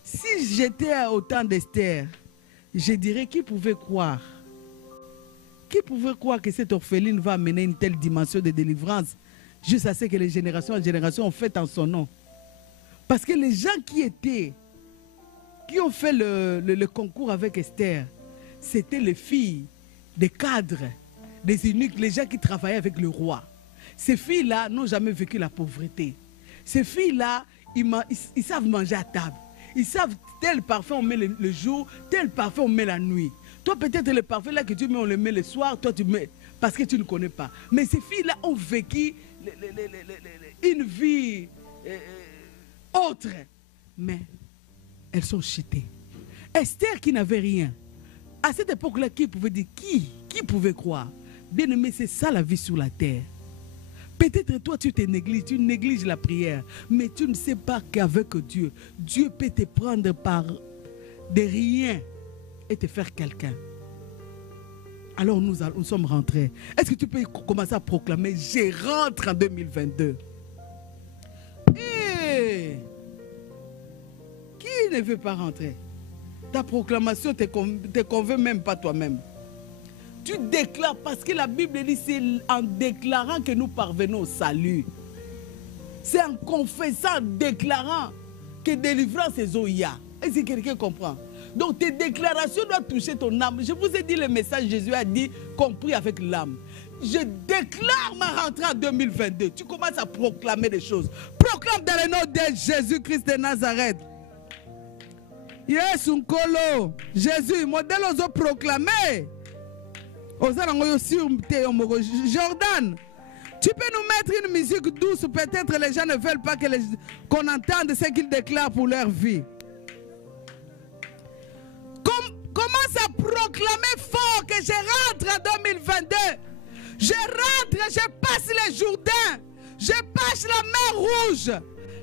Si j'étais au temps d'Esther, je dirais qui pouvait croire? Qui pouvait croire que cette orpheline va amener une telle dimension de délivrance juste à ce que les générations en génération ont fait en son nom? Parce que les gens qui ont fait le concours avec Esther, c'était les filles des cadres, des eunuques, les gens qui travaillaient avec le roi. Ces filles-là n'ont jamais vécu la pauvreté. Ces filles-là, ils savent manger à table. Ils savent tel parfum on met le jour, tel parfum on met la nuit. Toi peut-être le parfum là que tu mets, on le met le soir, toi tu mets parce que tu ne connais pas. Mais ces filles-là ont vécu une vie autre. Mais elles sont chitées. Esther qui n'avait rien. À cette époque-là, qui pouvait dire qui pouvait croire? Bien aimé, c'est ça la vie sur la terre. Peut-être toi tu négliges la prière, mais tu ne sais pas qu'avec Dieu, Dieu peut te prendre par des rien et te faire quelqu'un. Alors nous sommes rentrés. Est-ce que tu peux commencer à proclamer, je rentre en 2022? Qui ne veut pas rentrer? Ta proclamation ne te convainc même pas toi-même. Tu déclares parce que la Bible dit c'est en déclarant que nous parvenons au salut. C'est en confessant, en déclarant que délivrance est Zoya. Est-ce que quelqu'un comprend? Donc tes déclarations doivent toucher ton âme. Je vous ai dit le message, Jésus a dit, compris avec l'âme. Je déclare ma rentrée en 2022. Tu commences à proclamer des choses. Proclame dans le nom de Jésus-Christ de Nazareth. Yes, Nkolo. Jésus, modèle aux autres proclamer. Jordan, tu peux nous mettre une musique douce, peut-être les gens ne veulent pas qu'on entende ce qu'ils déclarent pour leur vie. Commence à proclamer fort que je rentre en 2022. Je rentre, je passe le Jourdain, je passe la mer Rouge.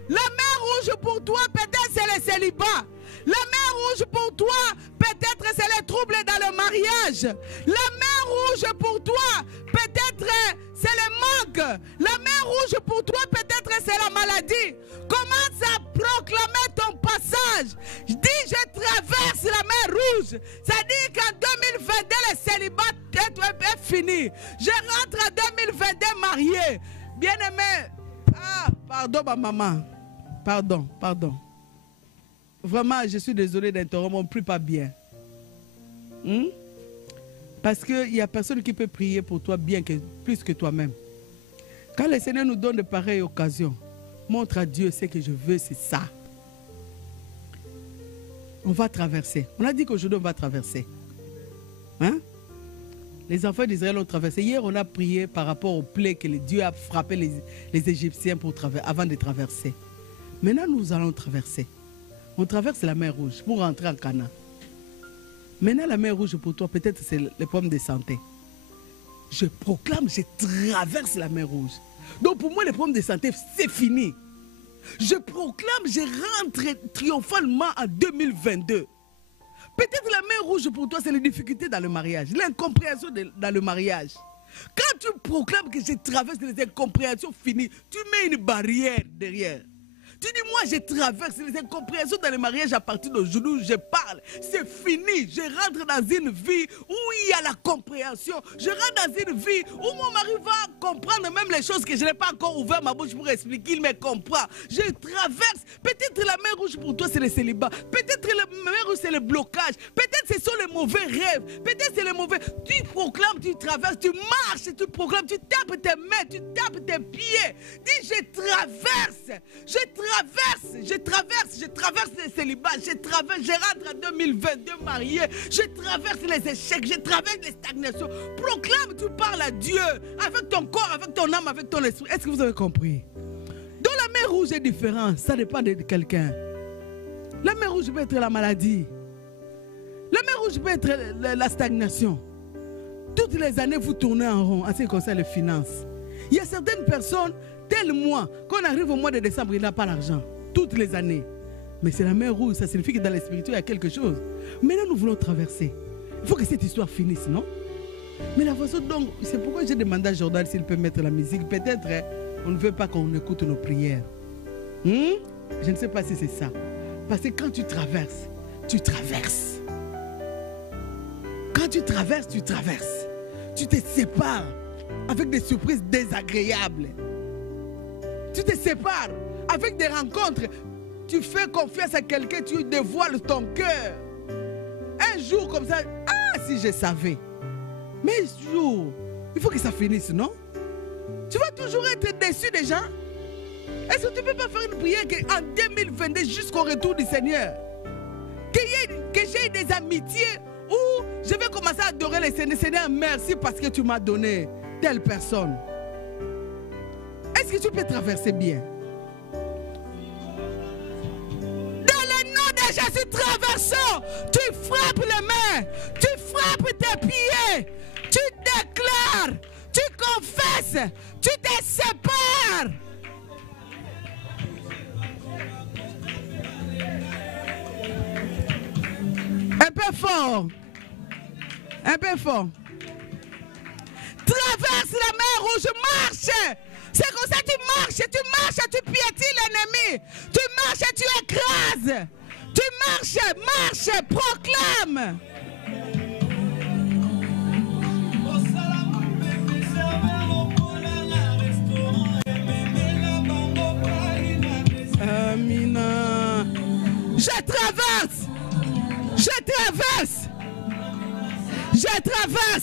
La mer Rouge pour toi, peut-être c'est le célibat. La mer Rouge pour toi, peut-être c'est les troubles dans le mariage. La mer Rouge pour toi, peut-être c'est le manque. La mer Rouge pour toi, peut-être c'est la maladie. Commence à proclamer ton passage. Je dis, je traverse la mer Rouge. Ça dit qu'en 2022, le célibat est fini. Je rentre en 2022 marié. Bien-aimé. Ah, pardon ma maman. Pardon. Vraiment, je suis désolé d'interrompre, on ne prie pas bien. Parce qu'il n'y a personne qui peut prier pour toi bien plus que toi-même. Quand le Seigneur nous donne de pareilles occasions, montre à Dieu ce que je veux, c'est ça. On va traverser. On a dit qu'aujourd'hui, on va traverser. Les enfants d'Israël ont traversé. Hier, on a prié par rapport aux plaies que Dieu a frappé les Égyptiens avant de traverser. Maintenant, nous allons traverser. On traverse la mer Rouge pour rentrer en Canaan. Maintenant, la mer Rouge pour toi, peut-être c'est les problèmes de santé. Je proclame, je traverse la mer Rouge. Donc pour moi, les problèmes de santé, c'est fini. Je proclame, je rentre triomphalement en 2022. Peut-être la mer rouge pour toi, c'est les difficultés dans le mariage, l'incompréhension dans le mariage. Quand tu proclames que je traverse les incompréhensions finies, tu mets une barrière derrière. Tu dis, moi, je traverse les incompréhensions dans le mariage à partir d'aujourd'hui où je parle. C'est fini. Je rentre dans une vie où il y a la compréhension. Je rentre dans une vie où mon mari va comprendre même les choses que je n'ai pas encore ouvert ma bouche pour expliquer. Il me comprend. Je traverse. Peut-être la mer rouge pour toi, c'est le célibat. Peut-être la mer rouge, c'est le blocage. Peut-être ce sont les mauvais rêves. Peut-être c'est les mauvais. Tu proclames, tu traverses, tu marches, tu proclames, tu tapes tes mains, tu tapes tes pieds. Dis, je traverse. Je traverse les célibats, je rentre en 2022 marié, je traverse les échecs, je traverse les stagnations. Proclame, tu parles à Dieu, avec ton corps, avec ton âme, avec ton esprit. Est-ce que vous avez compris? Donc la mer rouge est différente, ça dépend de quelqu'un. La mer rouge peut être la maladie. La mer rouge peut être la stagnation. Toutes les années, vous tournez en rond en ce qui concerne les finances. Il y a certaines personnes, tel mois, quand on arrive au mois de décembre, il n'a pas l'argent. Toutes les années. Mais c'est la mer rouge, ça signifie que dans l'esprit, il y a quelque chose. Maintenant, nous voulons traverser. Il faut que cette histoire finisse, non? Mais la façon dont... C'est pourquoi j'ai demandé à Jordan s'il peut mettre la musique. Peut-être, on ne veut pas qu'on écoute nos prières. Je ne sais pas si c'est ça. Parce que quand tu traverses, tu traverses. Quand tu traverses, tu traverses. Tu te sépares avec des surprises désagréables. Tu te sépares avec des rencontres. Tu fais confiance à quelqu'un, tu dévoiles ton cœur. Un jour comme ça, ah, si je savais. Mais un jour, il faut que ça finisse, non? Tu vas toujours être déçu des gens. Est-ce que tu ne peux pas faire une prière en 2022 jusqu'au retour du Seigneur? Que j'ai des amitiés où je vais commencer à adorer le Seigneur. Seigneur, merci parce que tu m'as donné telle personne. Est-ce que tu peux traverser bien? Dans le nom de Jésus, traversons. Tu frappes les mains, tu frappes tes pieds, tu déclares, tu confesses, tu te sépares. Un peu fort. Un peu fort. Traverse la mer rouge, marche. C'est comme ça que tu marches, tu piétines l'ennemi. Tu marches, tu écrases. Tu marches, proclame. Amina. Je traverse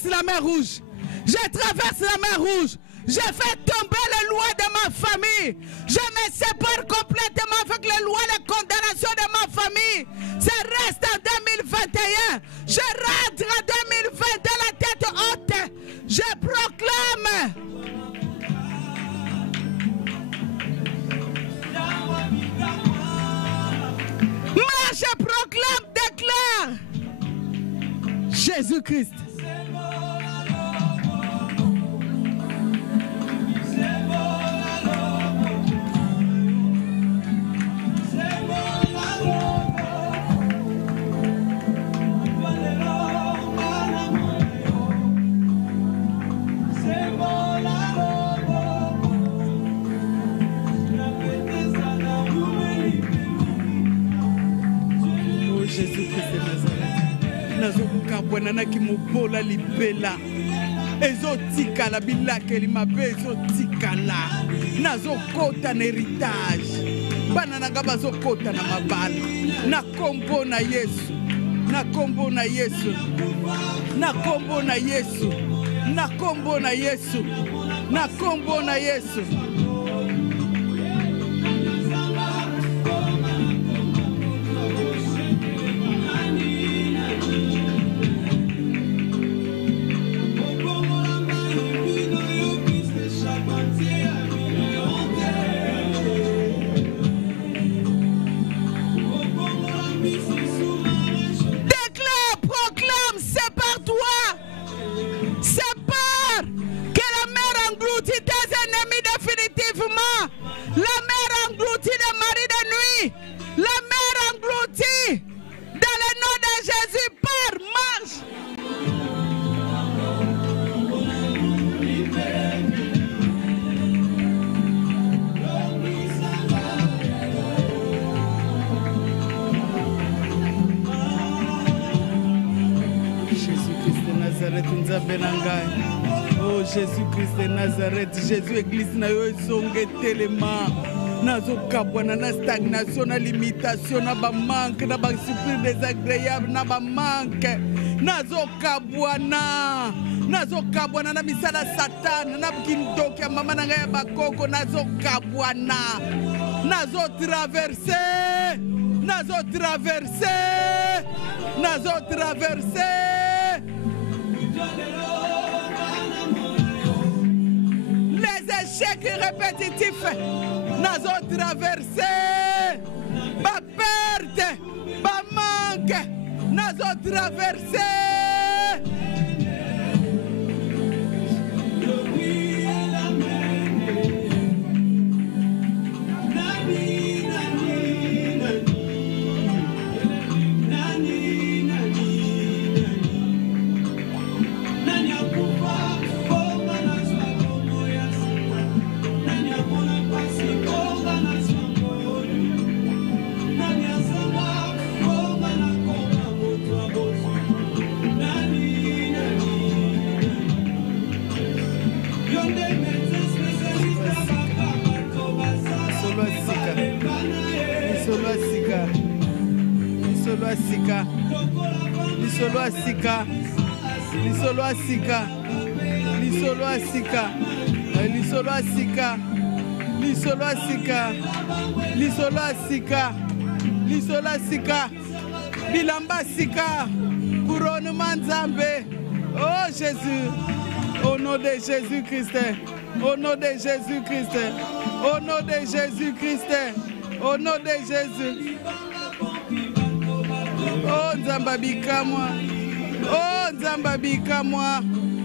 la mer rouge. Je traverse la mer rouge. Je fais tomber les lois de ma famille. Je me sépare complètement avec les lois de condamnation de ma famille. Ça reste en 2021. Je rentre en 2022 la tête haute. Je proclame. Marche, proclame, déclare. Jésus-Christ. Nanaki mubola libela ezotikala bilaka limabe ezotikala nazokota na héritage bana nanga bazokota na mabala na kombo na Yesu na kombo na Yesu na kombo na Yesu na kombo na Yesu na kombo na Yesu. Sépare, que la mer engloutit tes ennemis définitivement. Oh Jésus-Christ de Nazareth, Jésus église na yo ezonge telema. Nazo kabwana na stagnation, na limitation, na ba manque, na ba surprise désagréable, na ba manque. Nazo kabwana na misala Satan, na kindoki ya mama na ngai bakoko, nazo kabwana. Nazo traverser. Les échecs répétitifs, nazo traverser. Ma perte, ma manque, nazo traverser. Bilamba sika, couronnement Nzambe. Oh Jésus, au nom de Jésus-Christ, au nom de Jésus-Christ, au nom de Jésus-Christ, au nom de Jésus. Oh Nzambabika moi, oh Nzambabika moi,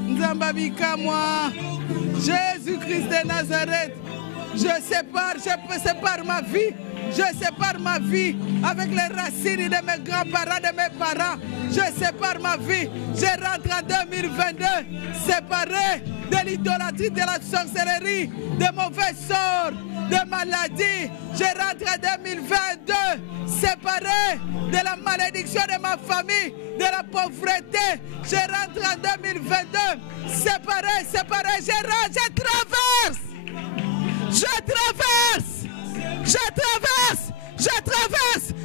Nzambabika moi. Jésus-Christ de Nazareth, je sépare ma vie. Je sépare ma vie avec les racines de mes grands-parents, de mes parents. Je sépare ma vie. Je rentre en 2022 séparé de l'idolâtrie, de la sorcellerie, de mauvais sorts, de maladies. Je rentre en 2022 séparé de la malédiction de ma famille, de la pauvreté. Je rentre en 2022 séparé.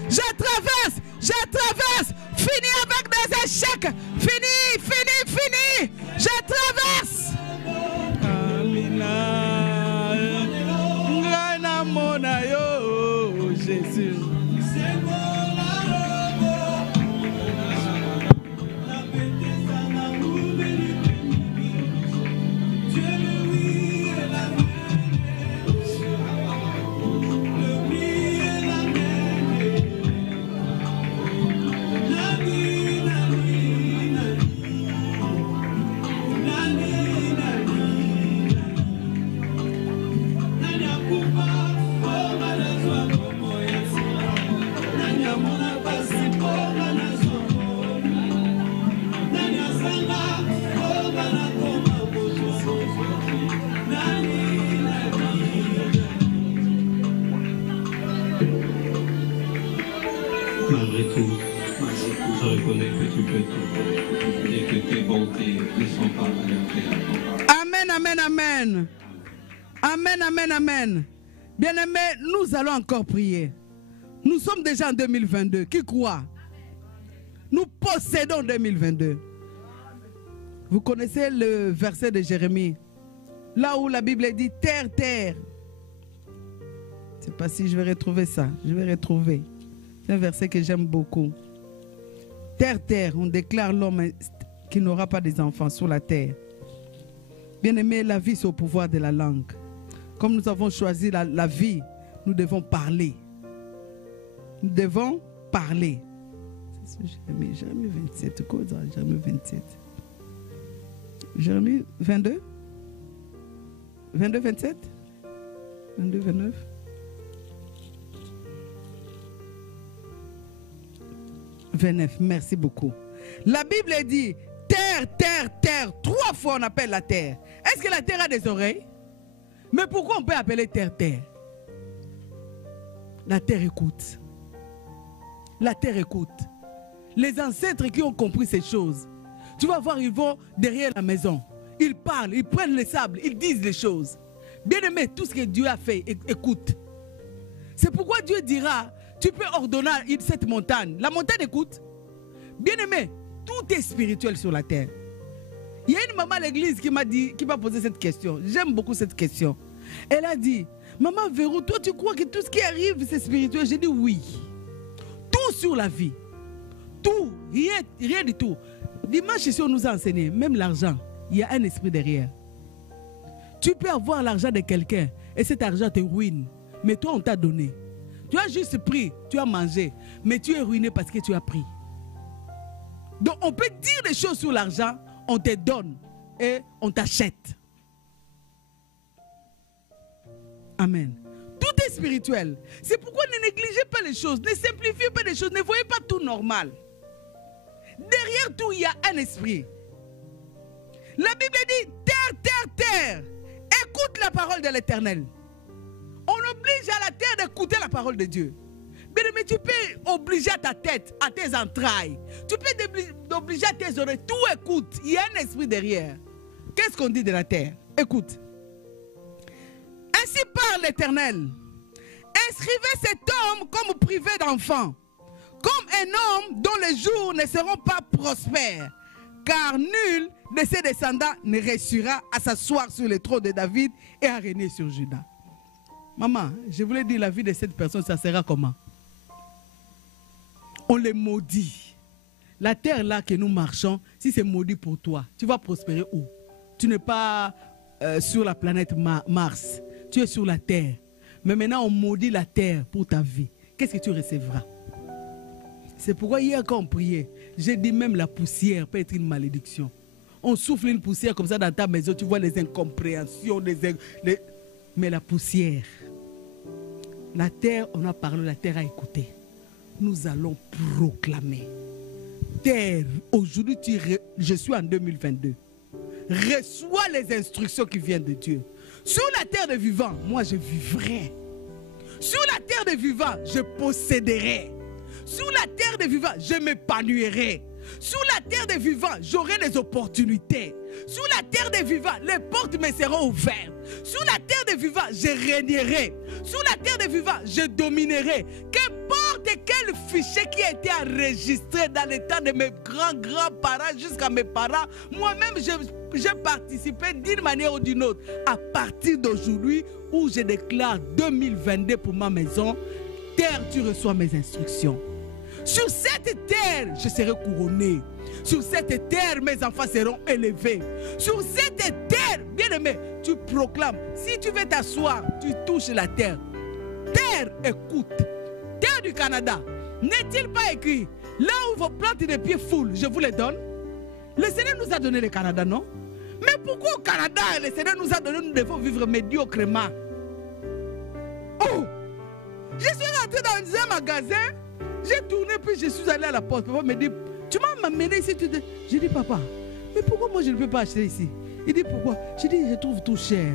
Je traverse. Fini avec des échecs. Fini. Je traverse. Amina. Ngana mona yo Jésus. Malgré tout, je reconnais que tu peux tout et que tes bontés ne sont pas adaptées à toi. Amen, amen, amen. Amen, amen, amen. Bien-aimés, nous allons encore prier. Nous sommes déjà en 2022. Qui croit? Nous possédons 2022. Vous connaissez le verset de Jérémie, là où la Bible dit terre, terre. Je ne sais pas si je vais retrouver ça. Je vais retrouver. C'est un verset que j'aime beaucoup. Terre, terre, on déclare l'homme qui n'aura pas des enfants sur la terre. Bien-aimé, la vie c'est au pouvoir de la langue. Comme nous avons choisi la vie, nous devons parler. Nous devons parler. Jérémie 27. Quoi Jérémie 27? Jérémie 22? 22, 27? 22, 29? Merci beaucoup. La Bible dit terre, terre, terre. 3 fois on appelle la terre. Est-ce que la terre a des oreilles? Mais pourquoi on peut appeler terre, terre? La terre écoute. La terre écoute. Les ancêtres qui ont compris ces choses Tu vas voir, ils vont derrière la maison. Ils parlent, ils prennent les sables, ils disent les choses. Bien-aimé, tout ce que Dieu a fait, écoute. C'est pourquoi Dieu dira, tu peux ordonner cette montagne. La montagne écoute. Bien-aimé, tout est spirituel sur la terre. Il y a une maman à l'église qui m'a posé cette question. J'aime beaucoup cette question. Elle a dit, maman Vérou, toi tu crois que tout ce qui arrive c'est spirituel? J'ai dit oui. Tout sur la vie. Tout, rien du tout. Dimanche ici on nous a enseigné, même l'argent, il y a un esprit derrière. Tu peux avoir l'argent de quelqu'un et cet argent te ruine. Mais toi on t'a donné. Tu as juste pris, tu as mangé, mais tu es ruiné parce que tu as pris. Donc on peut dire des choses sur l'argent, on te donne et on t'achète. Amen. Tout est spirituel. C'est pourquoi ne négligez pas les choses, ne simplifiez pas les choses, ne voyez pas tout normal. Derrière tout, il y a un esprit. La Bible dit, terre, terre, terre, écoute la parole de l'Éternel. On oblige à la terre d'écouter la parole de Dieu. Mais tu peux obliger à ta tête, à tes entrailles. Tu peux obliger à tes oreilles. Tout écoute. Il y a un esprit derrière. Qu'est-ce qu'on dit de la terre? Écoute. Ainsi parle l'Éternel. Inscrivez cet homme comme privé d'enfant, comme un homme dont les jours ne seront pas prospères, car nul de ses descendants ne réussira à s'asseoir sur le trône de David et à régner sur Juda. Maman, je voulais dire la vie de cette personne, ça sera comment? On les maudit. La terre là que nous marchons, si c'est maudit pour toi, tu vas prospérer où? Tu n'es pas sur la planète Mars, tu es sur la terre. Mais maintenant on maudit la terre pour ta vie. Qu'est-ce que tu recevras? C'est pourquoi hier quand on priait, j'ai dit même la poussière peut être une malédiction. On souffle une poussière comme ça dans ta maison, tu vois les incompréhensions, mais la poussière. La terre, on a parlé, la terre a écouté. Nous allons proclamer. Terre, aujourd'hui, je suis en 2022. Reçois les instructions qui viennent de Dieu. Sur la terre des vivants, moi je vivrai. Sur la terre des vivants, je posséderai. Sur la terre des vivants, je m'épanouirai. Sur la terre des vivants, j'aurai des opportunités. Sur la terre des vivants, les portes me seront ouvertes. Sur la terre des vivants, je régnerai. Sur la terre des vivants, je dominerai. Qu'importe quel fichier qui a été enregistré dans le temps de mes grands-grands-parents jusqu'à mes parents, moi-même, j'ai participé d'une manière ou d'une autre. À partir d'aujourd'hui, où je déclare 2022 pour ma maison, terre, tu reçois mes instructions. Sur cette terre, je serai couronné. Sur cette terre, mes enfants seront élevés. Sur cette terre, bien-aimé, tu proclames. Si tu veux t'asseoir, tu touches la terre. Terre, écoute. Terre du Canada, n'est-il pas écrit, là où vos plantes de pieds foulent, je vous les donne? Le Seigneur nous a donné le Canada, non? Mais pourquoi au Canada, le Seigneur nous a donné, nous devons vivre médiocrement? Oh! Je suis rentré dans un magasin. J'ai tourné puis je suis allé à la porte. Papa me dit, tu m'as amené ici. J'ai dit, papa, mais pourquoi moi je ne peux pas acheter ici? Il dit, pourquoi? J'ai dit, je trouve tout cher.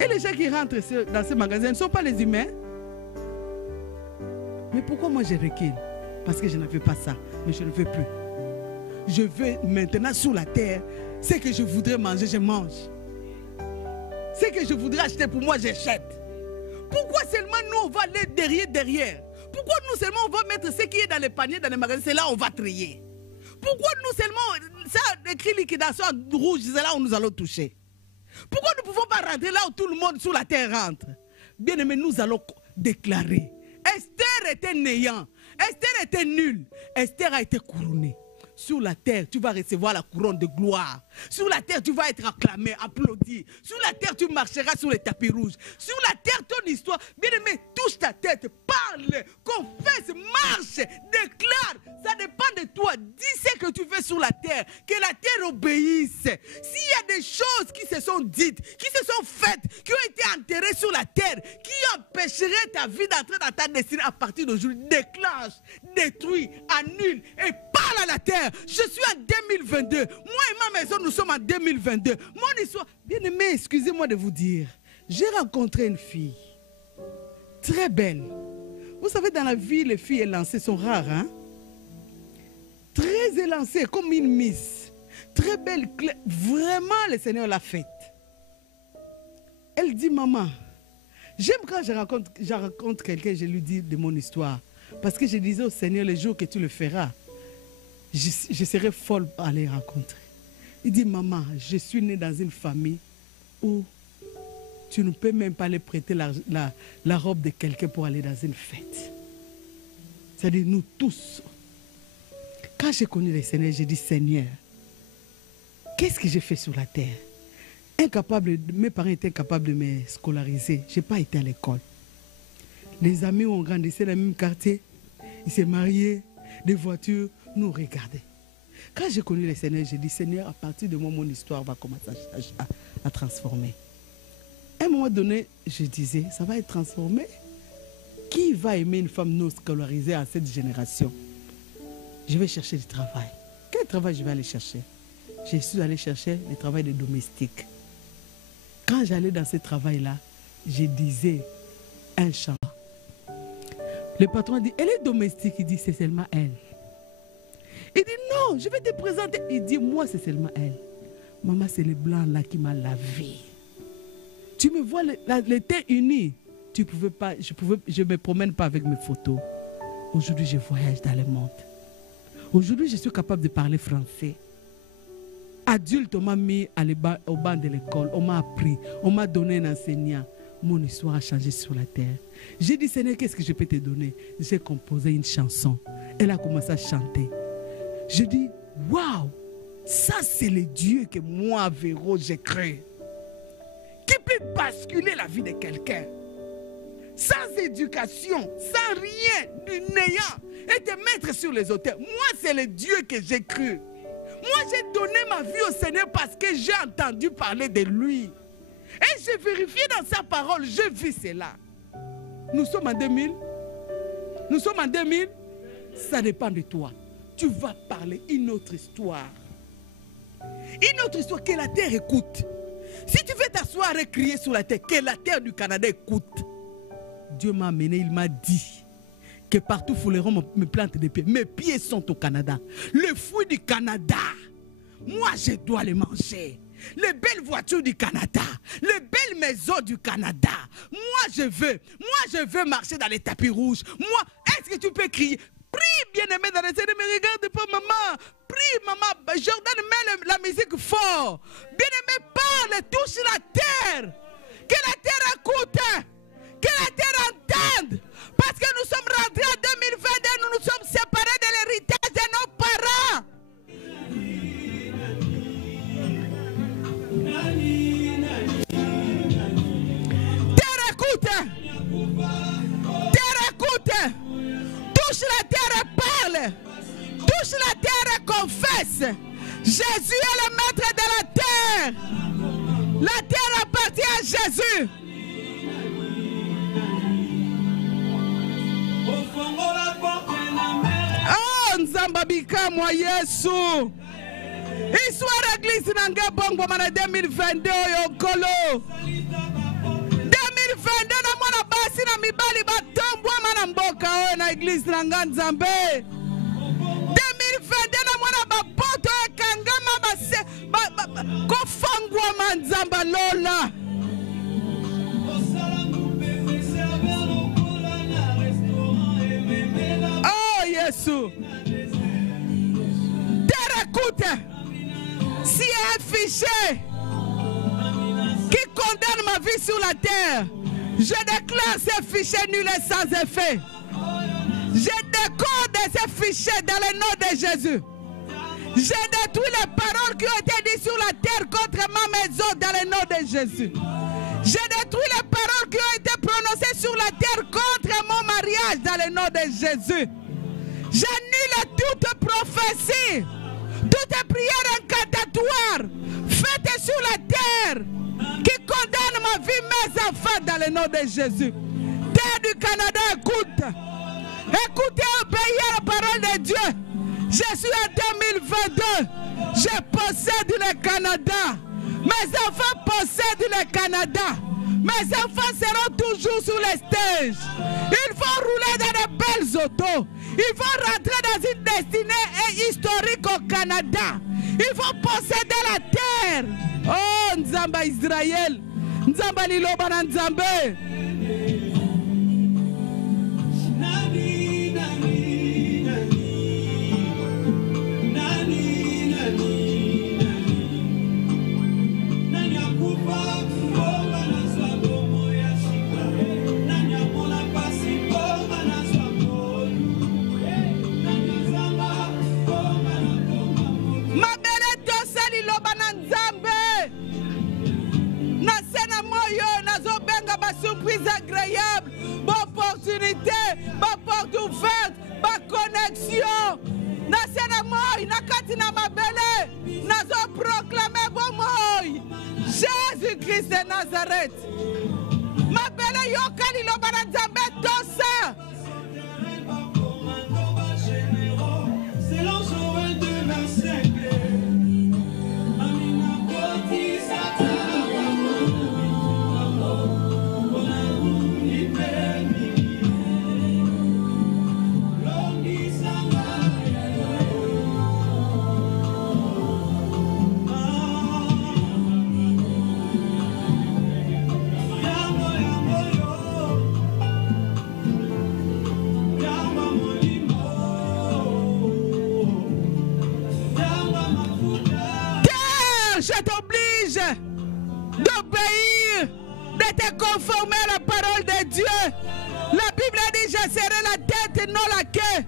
Et les gens qui rentrent dans ce magasin ne sont pas les humains. Mais pourquoi moi je recule? Parce que je ne fais pas ça. Mais je ne veux plus. Je veux maintenant sur la terre, ce que je voudrais manger, je mange. Ce que je voudrais acheter pour moi, j'achète. Pourquoi seulement nous on va aller derrière? Pourquoi nous seulement on va mettre ce qui est dans les paniers, dans les magasins, c'est là où on va trier? Pourquoi nous seulement, ça écrit liquidation rouge, c'est là où nous allons toucher? Pourquoi nous ne pouvons pas rentrer là où tout le monde sur la terre rentre? Bien aimé, nous allons déclarer. Esther était néant, Esther était nulle, Esther a été couronnée. Sur la terre, tu vas recevoir la couronne de gloire. Sur la terre, tu vas être acclamé, applaudi. Sur la terre, tu marcheras sur les tapis rouges. Sur la terre, ton histoire, bien aimé, touche ta tête, parle, confesse, marche, déclare. Ça dépend de toi. Dis ce que tu fais sur la terre. Que la terre obéisse. S'il y a des choses qui se sont dites, qui se sont faites, qui ont été enterrées sur la terre, qui empêcheraient ta vie d'entrer dans ta destinée à partir d'aujourd'hui, déclenche, détruis, annule et parle à la terre. Je suis en 2022. Moi et ma maison, nous sommes en 2022. Mon histoire, bien aimé, excusez-moi de vous dire, j'ai rencontré une fille très belle. Vous savez, dans la vie, les filles élancées sont rares. Hein? très élancée, comme une miss. Très belle, vraiment le Seigneur l'a faite. Elle dit, maman, j'aime quand je rencontre quelqu'un, je lui dis de mon histoire. Parce que je disais au Seigneur, le jour que tu le feras, je serai folle à les rencontrer. Il dit, maman, je suis née dans une famille où tu ne peux même pas aller prêter la robe de quelqu'un pour aller dans une fête. C'est-à-dire nous tous. Quand j'ai connu le Seigneur, j'ai dit, Seigneur, qu'est-ce que j'ai fait sur la terre? Mes parents étaient incapables de me scolariser. Je n'ai pas été à l'école. Les amis ont grandi dans le même quartier. Ils s'est mariés, des voitures, nous regardaient. Quand j'ai connu le Seigneur, j'ai dit, Seigneur, à partir de moi, mon histoire va commencer à transformer. À un moment donné, je disais, ça va être transformé. Qui va aimer une femme non scolarisée à cette génération? Je vais chercher du travail. Quel travail je vais aller chercher? Je suis allé chercher le travail de domestique. Quand j'allais dans ce travail-là, je disais un chant. Le patron dit, elle est domestique. Il dit, c'est seulement elle. Il dit, non, je vais te présenter. Il dit, moi, c'est seulement elle. Maman, c'est le blanc là qui m'a lavé. Tu me vois, les teints unis. Tu pouvais pas, je me promène pas avec mes photos. Aujourd'hui, je voyage dans le monde. Aujourd'hui, je suis capable de parler français. Adulte, on m'a mis au banc de l'école, on m'a appris, on m'a donné un enseignant. Mon histoire a changé sur la terre. J'ai dit, Seigneur, qu'est-ce que je peux te donner? J'ai composé une chanson. Elle a commencé à chanter. Je dis, waouh, ça c'est le Dieu que moi, Véro, j'ai cru. Qui peut basculer la vie de quelqu'un sans éducation, sans rien, du néant, et te mettre sur les auteurs. Moi, c'est le Dieu que j'ai cru. Moi, j'ai donné ma vie au Seigneur parce que j'ai entendu parler de lui. Et j'ai vérifié dans sa parole, j'ai vu cela. Nous sommes en 2000. Nous sommes en 2000. Ça dépend de toi. Tu vas parler une autre histoire. Une autre histoire que la terre écoute. Si tu veux t'asseoir et crier sur la terre, que la terre du Canada écoute. Dieu m'a amené, il m'a dit que partout Fouleron me plante des pieds. Mes pieds sont au Canada. Le fruit du Canada, moi je dois les manger. Les belles voitures du Canada, les belles maisons du Canada. Moi je veux marcher dans les tapis rouges. Moi, est-ce que tu peux crier? Prie, bien-aimé dans les Seigneur, mais regarde pas maman. Prie, maman. Jordan met la musique fort. Bien-aimé, parle, touche la terre. Que la terre écoute. Que la terre entende. Parce que nous sommes rentrés en 2022, nous nous sommes séparés de l'héritage de nos parents. Terre écoute. Terre écoute. Touche la terre et parle. Touche la terre et confesse. Jésus est le maître de la terre. La terre appartient à Jésus. Oh, Nzambabika moi Yesu. Histoire église nanga bongo mana 2022 yokolo. 2022 na mwana basi na mibali batombwa mana mboka o na église nanga Nzambe. 2022 na mwana bapoto ekangama base kofangwa manzamba lola. Oh Yesu. Terre écoute. Si un fichier qui condamne ma vie sur la terre, je déclare ce fichier nul et sans effet. Je décode ces fichiers dans le nom de Jésus. J'ai détruit les paroles qui ont été dites sur la terre contre ma maison dans le nom de Jésus. J'ai détruit les paroles qui ont été prononcées sur la terre contre mon mariage dans le nom de Jésus. J'annule toute prophétie, toute prière incantatoire faite sur la terre qui condamne ma vie, mes enfants dans le nom de Jésus. Terre du Canada, écoute. Écoutez, obéissez à la parole de Dieu. Je suis en 2022. Je possède le Canada. Mes enfants possèdent le Canada. Mes enfants seront toujours sur les stages. Ils vont rouler dans de belles autos. Ils vont rentrer dans une destinée historique. Canada. Il faut posséder la terre. Oh, Nzamba Israël. Nzamba Liloba na Nzambe. Surprise agréable, bonne opportunité, bonne porte ouverte, bonne connexion. Nasena moi, nakati na mabele, nazo proclamer bon moi. Jésus-Christ de Nazareth. Mabele yokali lo banazambe tosa. C'est l'enjeu de la siècle. Amina Koti je t'oblige d'obéir, de te conformer à la parole de Dieu. La Bible dit, je serai la tête, non la queue.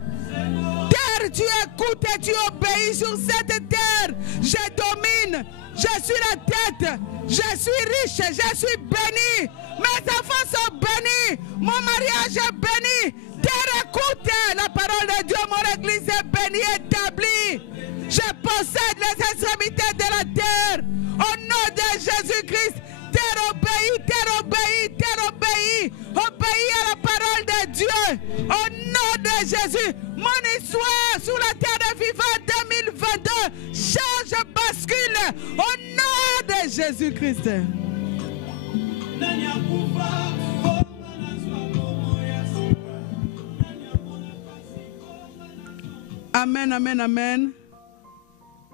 Terre, tu écoutes et tu obéis sur cette terre. Je domine, je suis la tête, je suis riche, je suis béni. Mes enfants sont bénis, mon mariage est béni. Terre, écoute la parole de Dieu, mon église est bénie, établie. Je possède les extrémités de la terre. Au nom de Jésus-Christ, terre obéit, terre obéit, terre obéit. Obéis à la parole de Dieu. Au nom de Jésus, mon histoire sur la terre des vivants 2022 change, bascule. Au nom de Jésus-Christ. Amen, amen, amen.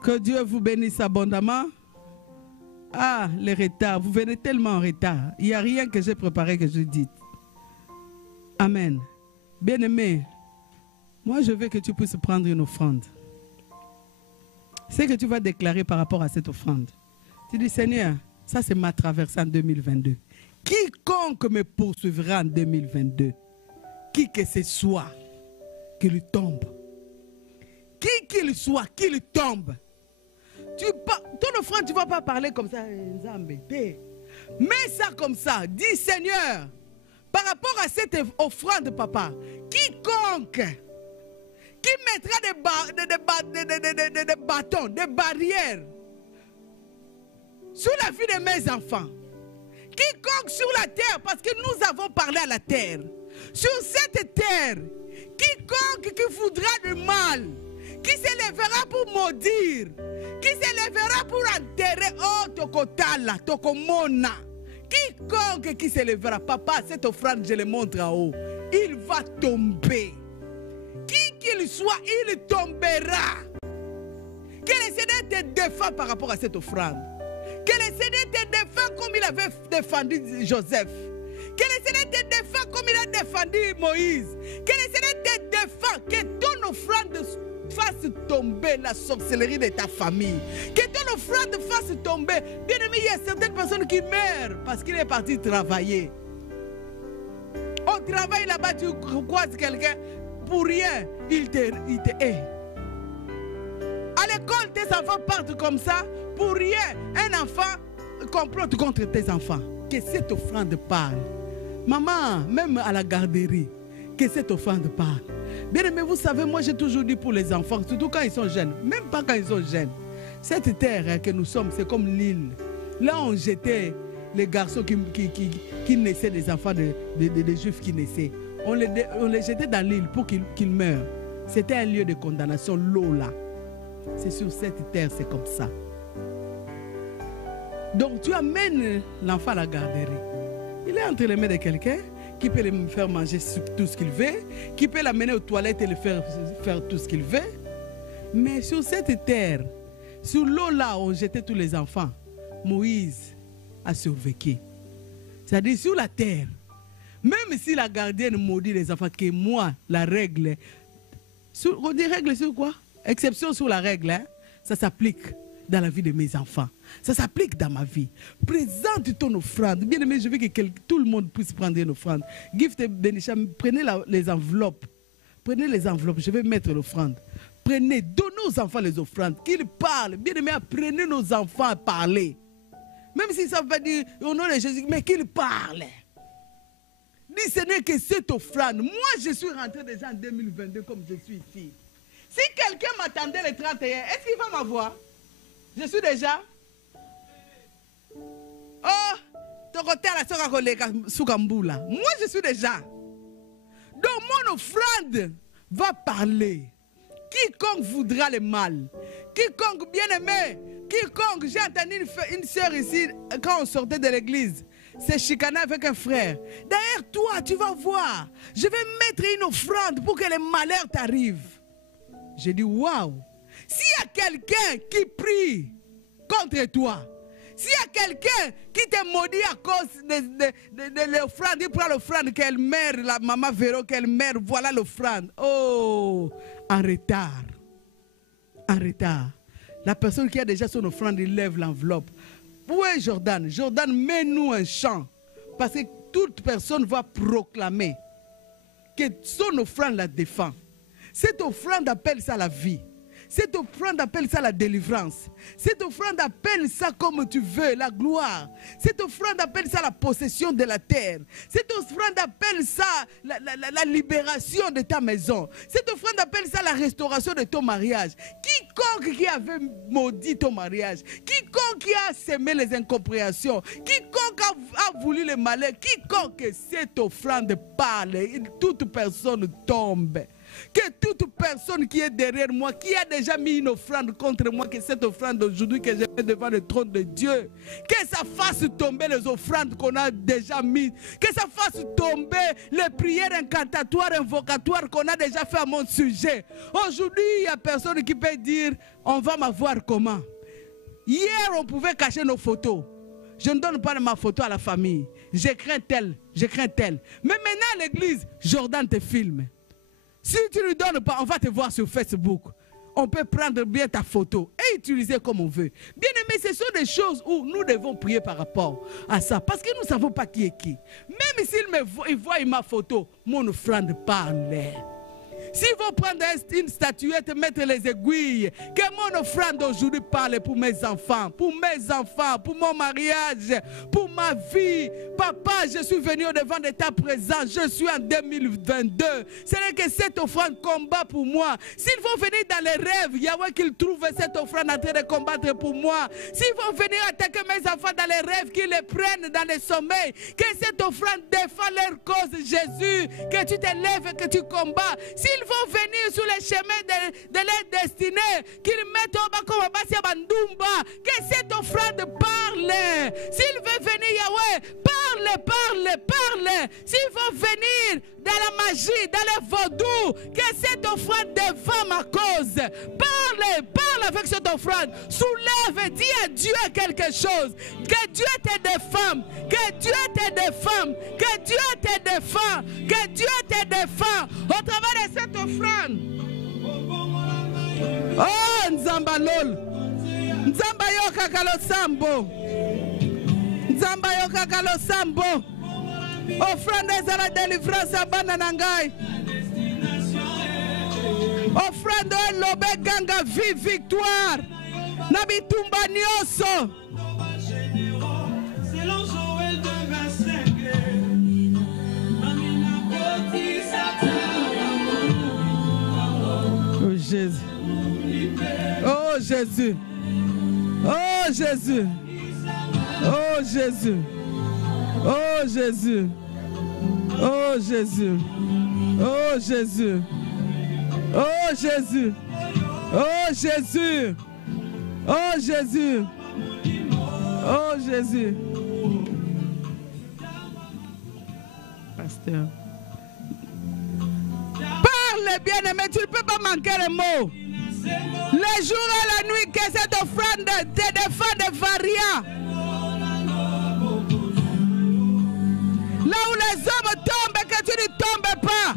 Que Dieu vous bénisse abondamment. Ah, les retards, vous venez tellement en retard. Il n'y a rien que j'ai préparé que je dise. Amen. Bien-aimé, moi je veux que tu puisses prendre une offrande. C'est que tu vas déclarer par rapport à cette offrande. Tu dis, Seigneur, ça c'est ma traversée en 2022. Quiconque me poursuivra en 2022, qui que ce soit, qu'il tombe. Qui qu'il soit, qu'il tombe. Ton offrande, tu ne vas pas parler comme ça. Mets ça comme ça. Dis, Seigneur, par rapport à cette offrande, papa, quiconque qui mettra des bâtons, des barrières sur la vie de mes enfants, quiconque sur la terre, parce que nous avons parlé à la terre, sur cette terre, quiconque qui voudra du mal, qui se lèvera pour maudire, qui se lèvera pour enterrer, oh, Tokotala, Tokomona, quiconque qui se lèvera, papa, cette offrande, je le montre en haut, il va tomber. Qui qu'il soit, il tombera. Que le Seigneur te défend par rapport à cette offrande. Que le Seigneur te défend comme il avait défendu Joseph. Que le Seigneur te défend comme il a défendu Moïse. Que le Seigneur te défend, que ton offrande fasse tomber la sorcellerie de ta famille. Que ton offrande fasse tomber. Bien aimé, il y a certaines personnes qui meurent parce qu'il est parti travailler. Au travail là-bas, tu croises quelqu'un, pour rien, il te hait. À l'école, tes enfants partent comme ça, pour rien, un enfant complote contre tes enfants. Que cette offrande parle. Maman, même à la garderie, que cette offrande parle. Bien aimé, vous savez, moi j'ai toujours dit pour les enfants, surtout quand ils sont jeunes, même pas quand ils sont jeunes, cette terre que nous sommes, c'est comme l'île. Là on jetait les garçons qui naissaient, des enfants des juifs qui naissaient. On les jetait dans l'île pour qu'ils meurent. C'était un lieu de condamnation, l'eau là. C'est sur cette terre, c'est comme ça. Donc tu amènes l'enfant à la garderie. Il est entre les mains de quelqu'un qui peut le faire manger tout ce qu'il veut, qui peut l'amener aux toilettes et le faire tout ce qu'il veut. Mais sur cette terre, Sur l'eau là, on jetait tous les enfants. Moïse a survécu. C'est-à-dire sur la terre. Même si la gardienne maudit les enfants, que moi, la règle, on dit règle sur quoi? Exception sur la règle, hein? Ça s'applique dans la vie de mes enfants. Ça s'applique dans ma vie. Présente ton offrande. Bien aimé, je veux que tout le monde puisse prendre une offrande. Gift Benicham, prenez les enveloppes. Prenez les enveloppes, je vais mettre l'offrande. Prenez, donnez aux enfants les offrandes, qu'ils parlent. Bien aimé, apprenez nos enfants à parler. Même si ça veut dire au nom de Jésus, mais qu'ils parlent. Dis, ce n'est que cette offrande. Moi, je suis rentré déjà en 2022 comme je suis ici. Si quelqu'un m'attendait le 31, est-ce qu'il va m'avoir? Je suis déjà. Oh, ton côté à la Soukambula. Moi, je suis déjà. Donc, mon offrande va parler. Quiconque voudra le mal, quiconque bien-aimé, quiconque, j'ai entendu une soeur ici, quand on sortait de l'église, c'est chicané avec un frère. Derrière toi, tu vas voir, je vais mettre une offrande pour que le malheur t'arrive. J'ai dit, waouh, s'il y a quelqu'un qui prie contre toi, s'il y a quelqu'un qui te maudit à cause de l'offrande, il prend l'offrande qu'elle meurt, la maman Véro qu'elle meurt, voilà l'offrande. Oh, en retard. En retard. La personne qui a déjà son offrande, il lève l'enveloppe. Où est Jordan? Jordan, mets-nous un chant. Parce que toute personne va proclamer que son offrande la défend. Cette offrande appelle ça la vie. Cette offrande appelle ça la délivrance. Cette offrande appelle ça comme tu veux, la gloire. Cette offrande appelle ça la possession de la terre. Cette offrande appelle ça la libération de ta maison. Cette offrande appelle ça la restauration de ton mariage. Quiconque qui avait maudit ton mariage, quiconque qui a semé les incompréhensions, quiconque a voulu le malheur, quiconque cette offrande parle, toute personne tombe. Que toute personne qui est derrière moi, qui a déjà mis une offrande contre moi, que cette offrande d'aujourd'hui que je mets devant le trône de Dieu, que ça fasse tomber les offrandes qu'on a déjà mises, que ça fasse tomber les prières incantatoires, invocatoires qu'on a déjà fait à mon sujet. Aujourd'hui, il n'y a personne qui peut dire, on va m'avoir comment? Hier, on pouvait cacher nos photos. Je ne donne pas ma photo à la famille. Je crains tel, je crains tel. Mais maintenant, à l'église, Jordan te filme. Si tu ne lui donnes pas, on va te voir sur Facebook. On peut prendre bien ta photo et utiliser comme on veut. Bien aimé, ce sont des choses où nous devons prier par rapport à ça. Parce que nous ne savons pas qui est qui. Même s'il voit ma photo, mon offrande parle. S'ils vont prendre une statuette, mettre les aiguilles, que mon offrande aujourd'hui parle pour mes enfants, pour mon mariage, pour ma vie. Papa, je suis venu au devant de ta présence, je suis en 2022. Ce n'est que cette offrande combat pour moi. S'ils vont venir dans les rêves, Yahweh qu'ils trouvent cette offrande en train de combattre pour moi. S'ils vont venir attaquer mes enfants dans les rêves, qu'ils les prennent dans les sommeils, que cette offrande défend leur cause, Jésus, que tu te lèves, que tu combats. S'ils vont venir sur les chemins de leur destinée, qu'ils mettent au bas comme au bas, que cette offrande parle. S'ils veulent venir, Yahweh, parle. S'ils vont venir dans la magie, dans le vaudou, que cette offrande défend ma cause. Parle avec cette offrande. Soulève, dis à Dieu quelque chose. Que Dieu te défende. Que Dieu te défende. Que Dieu te défend. Que Dieu te défend. Au travers de cette offrande. Oh, Nzamba lol. Nzamba yoka kalo sambo. Nzamba yoka kalo sambo. Offrande za la délivrance à Bananangai. Offrande lobe ganga vie victoire. Nabitumba nyoso. Selon Joël 2:25. Oh Jésus. Oh Jésus. Oh Jésus. Oh Jésus. Oh Jésus. Oh Jésus. Oh Jésus. Oh Jésus. Oh Jésus. Oh Jésus. Oh Jésus. Pasteur. Parle bien aimé, tu ne peux pas manquer les mots. Le jour et la nuit, que cette offrande te défend des variants. Là où les hommes tombent, que tu ne tombes pas.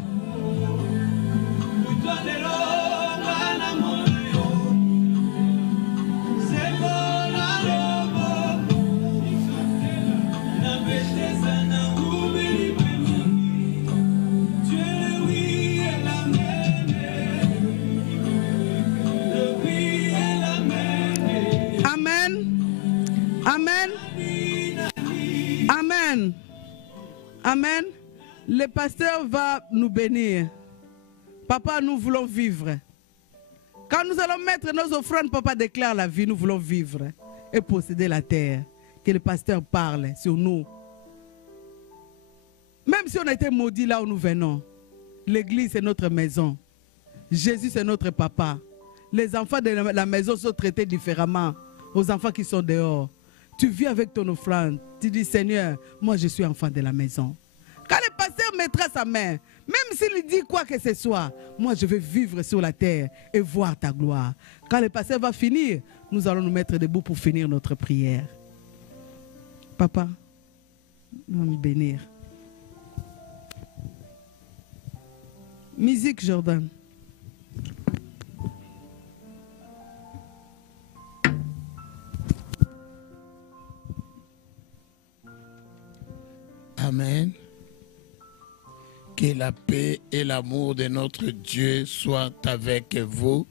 Amen. Amen. Amen. Le pasteur va nous bénir. Papa, nous voulons vivre. Quand nous allons mettre nos offrandes, papa déclare la vie, nous voulons vivre et posséder la terre. Que le pasteur parle sur nous. Même si on a été maudit là où nous venons, l'église c'est notre maison. Jésus c'est notre papa. Les enfants de la maison sont traités différemment aux enfants qui sont dehors. Tu vis avec ton offrande. Tu dis, Seigneur, moi je suis enfant de la maison. Quand le pasteur mettra sa main, même s'il dit quoi que ce soit, moi je vais vivre sur la terre et voir ta gloire. Quand le pasteur va finir, nous allons nous mettre debout pour finir notre prière. Papa, nous allons nous bénir. Musique, Jordan. Amen. Que la paix et l'amour de notre Dieu soient avec vous.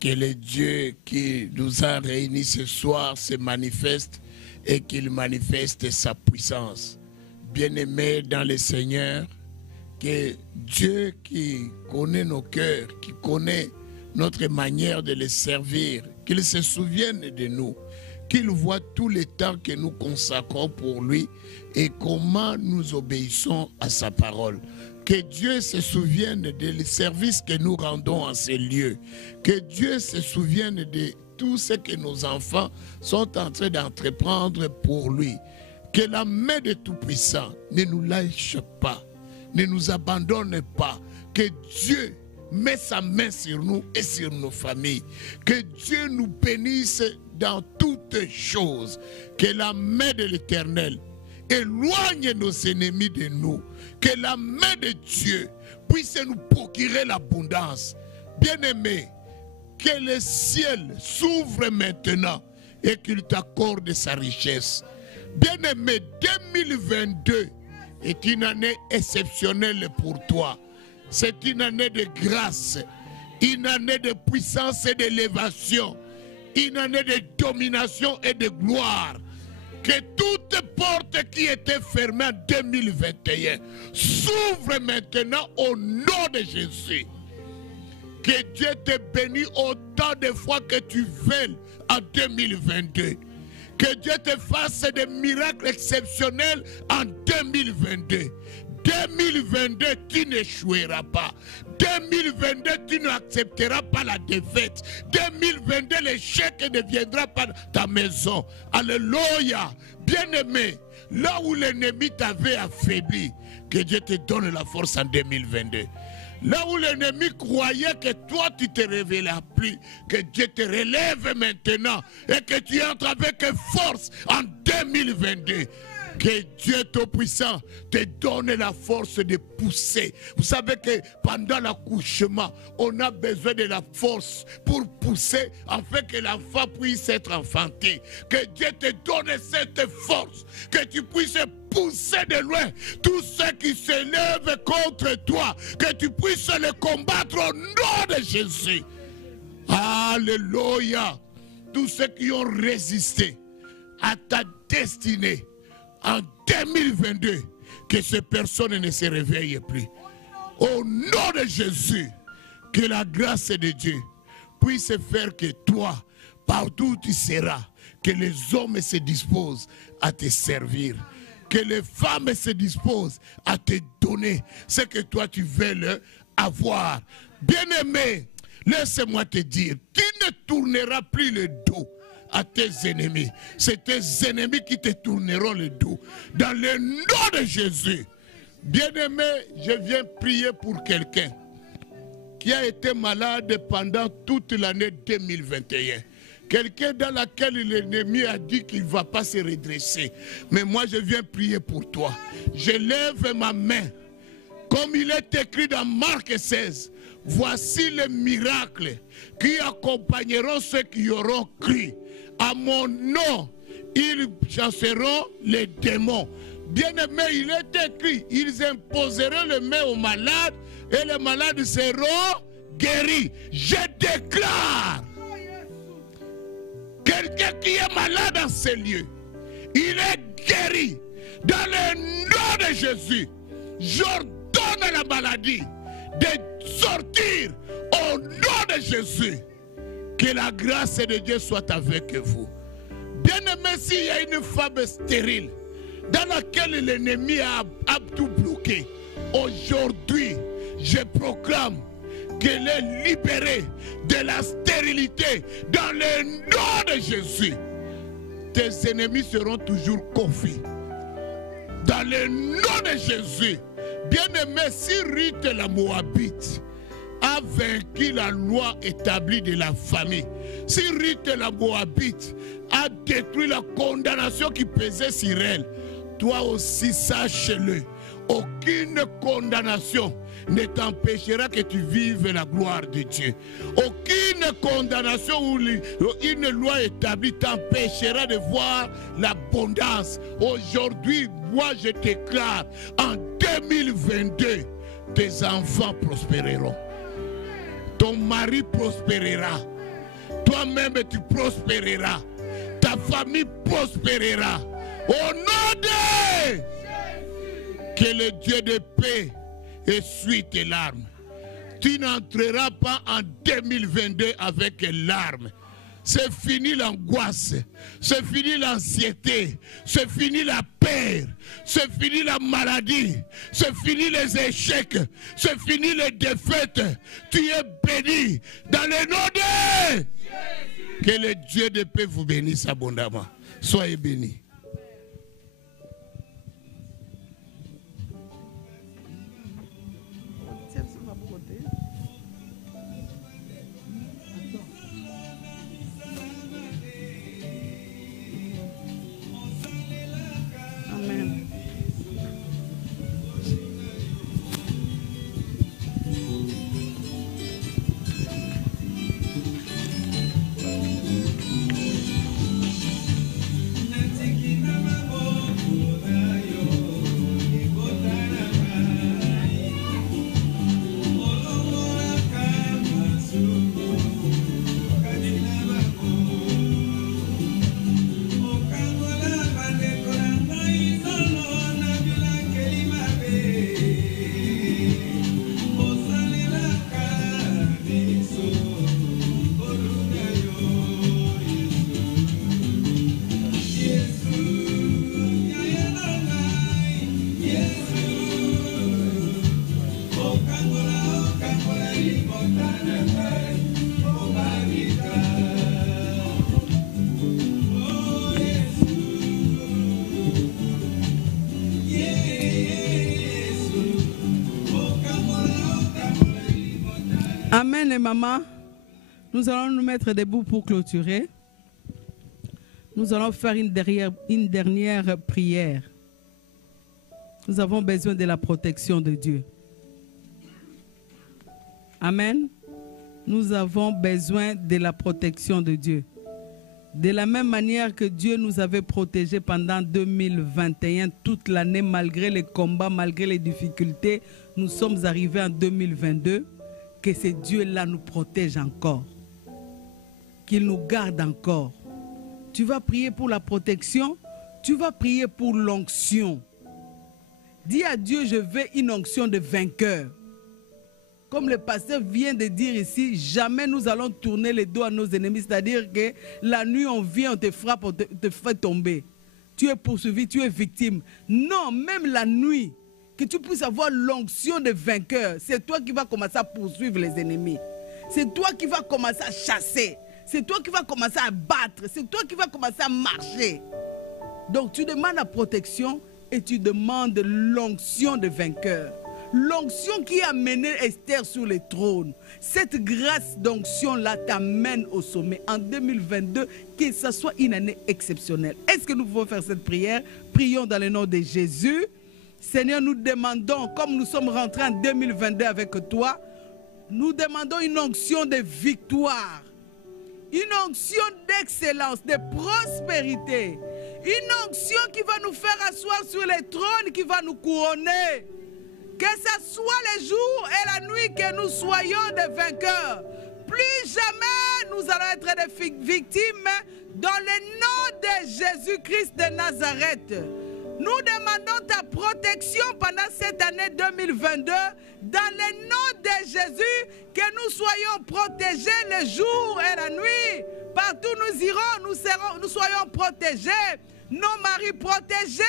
Que le Dieu qui nous a réunis ce soir se manifeste et qu'il manifeste sa puissance. Bien-aimés dans le Seigneur, que Dieu qui connaît nos cœurs, qui connaît notre manière de le servir, qu'il se souvienne de nous, qu'il voit tout le temps que nous consacrons pour lui et comment nous obéissons à sa parole. Que Dieu se souvienne des services que nous rendons en ces lieux. Que Dieu se souvienne de tout ce que nos enfants sont en train d'entreprendre pour lui. Que la main de Tout-Puissant ne nous lâche pas, ne nous abandonne pas. Que Dieu met sa main sur nous et sur nos familles. Que Dieu nous bénisse dans toutes choses. Que la main de l'Éternel éloigne nos ennemis de nous. Que la main de Dieu puisse nous procurer l'abondance. Bien-aimés, que le ciel s'ouvre maintenant et qu'il t'accorde sa richesse. Bien-aimé, 2022 est une année exceptionnelle pour toi. C'est une année de grâce, une année de puissance et d'élévation, une année de domination et de gloire. Que toutes portes qui étaient fermées en 2021 s'ouvrent maintenant au nom de Jésus. Que Dieu te bénisse autant de fois que tu veux en 2022. Que Dieu te fasse des miracles exceptionnels en 2022. 2022, tu n'échoueras pas. 2022, tu n'accepteras pas la défaite. 2022, l'échec ne viendra pas dans ta maison. Alléluia. Bien-aimé, là où l'ennemi t'avait affaibli, que Dieu te donne la force en 2022. Là où l'ennemi croyait que toi tu te révéleras plus, que Dieu te relève maintenant et que tu entres avec force en 2022. Que Dieu Tout-Puissant te donne la force de pousser. Vous savez que pendant l'accouchement, on a besoin de la force pour pousser afin que l'enfant puisse être enfanté. Que Dieu te donne cette force, que tu puisses pousser de loin tous ceux qui s'élèvent contre toi, que tu puisses les combattre au nom de Jésus. Alléluia. Tous ceux qui ont résisté à ta destinée en 2022, que ces personnes ne se réveillent plus. Au nom de Jésus, que la grâce de Dieu puisse faire que toi, partout où tu seras, que les hommes se disposent à te servir. Que les femmes se disposent à te donner ce que toi tu veux avoir. Bien-aimé, laisse-moi te dire, tu ne tourneras plus le dos à tes ennemis. C'est tes ennemis qui te tourneront le dos. Dans le nom de Jésus. Bien-aimé, je viens prier pour quelqu'un. qui a été malade pendant toute l'année 2021. Quelqu'un dans laquelle l'ennemi a dit qu'il ne va pas se redresser. Mais moi, je viens prier pour toi. Je lève ma main. Comme il est écrit dans Marc 16, voici les miracles qui accompagneront ceux qui auront cru. À mon nom, ils chasseront les démons. Bien-aimé, il est écrit, ils imposeront les mains aux malades et les malades seront guéris. Je déclare, quelqu'un qui est malade dans ces lieux, il est guéri. Dans le nom de Jésus, j'ordonne à la maladie de sortir au nom de Jésus. Que la grâce de Dieu soit avec vous. Bien-aimé, s'il y a une femme stérile dans laquelle l'ennemi a tout bloqué, aujourd'hui, je proclame qu'elle est libérée de la stérilité dans le nom de Jésus. Tes ennemis seront toujours confus. Dans le nom de Jésus. Bien-aimé, si Ruth la Moabite a vaincu la loi établie de la famille, si Ruth la Moabite a détruit la condamnation qui pesait sur elle, toi aussi sache-le, aucune condamnation ne t'empêchera que tu vives la gloire de Dieu. Aucune condamnation ou une loi établie t'empêchera de voir l'abondance. Aujourd'hui, moi je déclare, en 2022, tes enfants prospéreront. Ton mari prospérera. Toi-même tu prospéreras. Ta famille prospérera. Au nom de que le Dieu de paix essuie tes larmes. Tu n'entreras pas en 2022 avec larmes. C'est fini l'angoisse, c'est fini l'anxiété, c'est fini la peur, c'est fini la maladie, c'est fini les échecs, c'est fini les défaites. Tu es béni dans le nom de... Que le Dieu de paix vous bénisse abondamment. Soyez bénis. Amen les mamans. Nous allons nous mettre debout pour clôturer. Nous allons faire une dernière prière. Nous avons besoin de la protection de Dieu. Amen. Nous avons besoin de la protection de Dieu. De la même manière que Dieu nous avait protégés pendant 2021, toute l'année, malgré les combats, malgré les difficultés, nous sommes arrivés en 2022. Que ce Dieu-là nous protège encore. Qu'il nous garde encore. Tu vas prier pour la protection, tu vas prier pour l'onction. Dis à Dieu, je veux une onction de vainqueur. Comme le pasteur vient de dire ici, jamais nous allons tourner les dos à nos ennemis. C'est-à-dire que la nuit, on vient, on te frappe, on te fait tomber. Tu es poursuivi, tu es victime. Non, même la nuit, que tu puisses avoir l'onction de vainqueur. C'est toi qui vas commencer à poursuivre les ennemis. C'est toi qui vas commencer à chasser. C'est toi qui vas commencer à battre. C'est toi qui vas commencer à marcher. Donc tu demandes la protection et tu demandes l'onction de vainqueur. l'onction qui a mené Esther sur le trône, cette grâce d'onction-là t'amène au sommet en 2022, que ce soit une année exceptionnelle. Est-ce que nous pouvons faire cette prière? Prions dans le nom de Jésus. Seigneur, nous demandons, comme nous sommes rentrés en 2022 avec toi, nous demandons une onction de victoire, une onction d'excellence, de prospérité, une onction qui va nous faire asseoir sur les trônes, qui va nous couronner. Que ce soit les jours et la nuit que nous soyons des vainqueurs. Plus jamais nous allons être des victimes dans le nom de Jésus-Christ de Nazareth. Nous demandons ta protection pendant cette année 2022 dans le nom de Jésus, que nous soyons protégés le jour et la nuit. Partout où nous irons, nous soyons protégés. Nos maris protégés,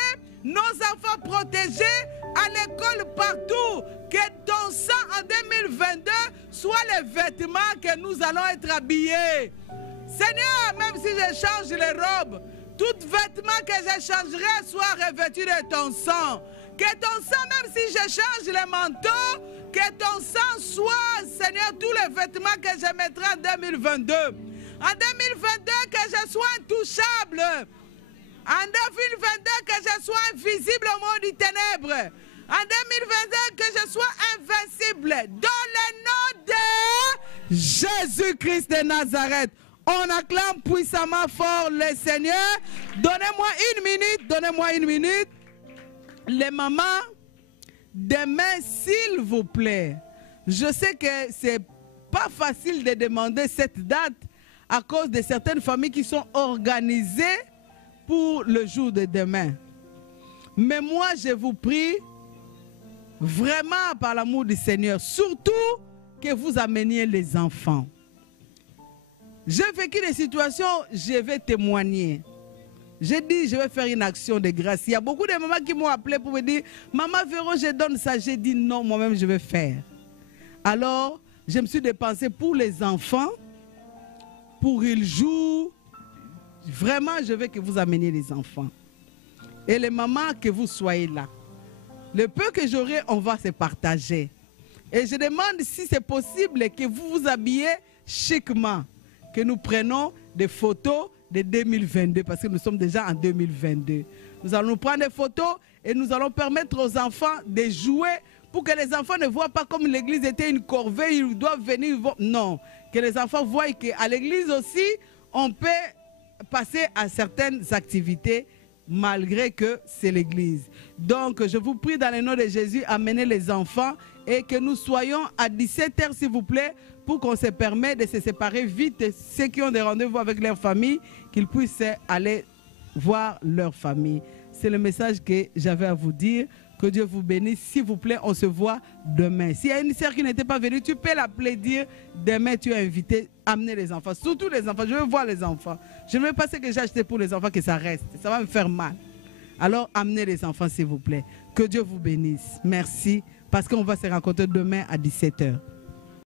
nos enfants protégés, à l'école partout. Que ton sang en 2022 soit les vêtements que nous allons être habillés. Seigneur, même si je change les robes, tout vêtement que je changerai soit revêtu de ton sang. Que ton sang, même si je change les manteaux, que ton sang soit, Seigneur, tous les vêtements que je mettrai en 2022. En 2022, que je sois intouchable. En 2022, que je sois invisible au monde des ténèbres. En 2022, que je sois invincible. Dans le nom de Jésus-Christ de Nazareth. On acclame puissamment fort le Seigneur. Donnez-moi une minute. Les mamans, demain, s'il vous plaît, je sais que c'est pas facile de demander cette date à cause de certaines familles qui sont organisées pour le jour de demain. Mais moi, je vous prie, vraiment par l'amour du Seigneur, surtout que vous ameniez les enfants. J'ai vécu des situations, je vais témoigner. J'ai dit, je vais faire une action de grâce. Il y a beaucoup de mamans qui m'ont appelé pour me dire, Maman Véro, je donne ça. J'ai dit, non, moi-même, je vais faire. Alors, je me suis dépensé pour les enfants, pour qu'ils jouent. Vraiment, je veux que vous ameniez les enfants. Et les mamans, que vous soyez là. Le peu que j'aurai, on va se partager. Et je demande si c'est possible que vous vous habillez chiquement. Que nous prenons des photos de 2022, parce que nous sommes déjà en 2022. Nous allons prendre des photos et nous allons permettre aux enfants de jouer pour que les enfants ne voient pas comme l'église était une corvée, ils doivent venir. Non, que les enfants voient qu'à l'église aussi, on peut passer à certaines activités malgré que c'est l'église. Donc, je vous prie dans le nom de Jésus, amenez les enfants et que nous soyons à 17 h, s'il vous plaît, pour qu'on se permette de se séparer vite, ceux qui ont des rendez-vous avec leur famille, qu'ils puissent aller voir leur famille. C'est le message que j'avais à vous dire. Que Dieu vous bénisse. S'il vous plaît, on se voit demain. S'il y a une sœur qui n'était pas venue, tu peux l'appeler, dire demain tu es invité, amener les enfants. Surtout les enfants. Je veux voir les enfants. Je ne veux pas ce que j'ai acheté pour les enfants que ça reste. Ça va me faire mal. Alors, amenez les enfants, s'il vous plaît. Que Dieu vous bénisse. Merci. Parce qu'on va se rencontrer demain à 17 h.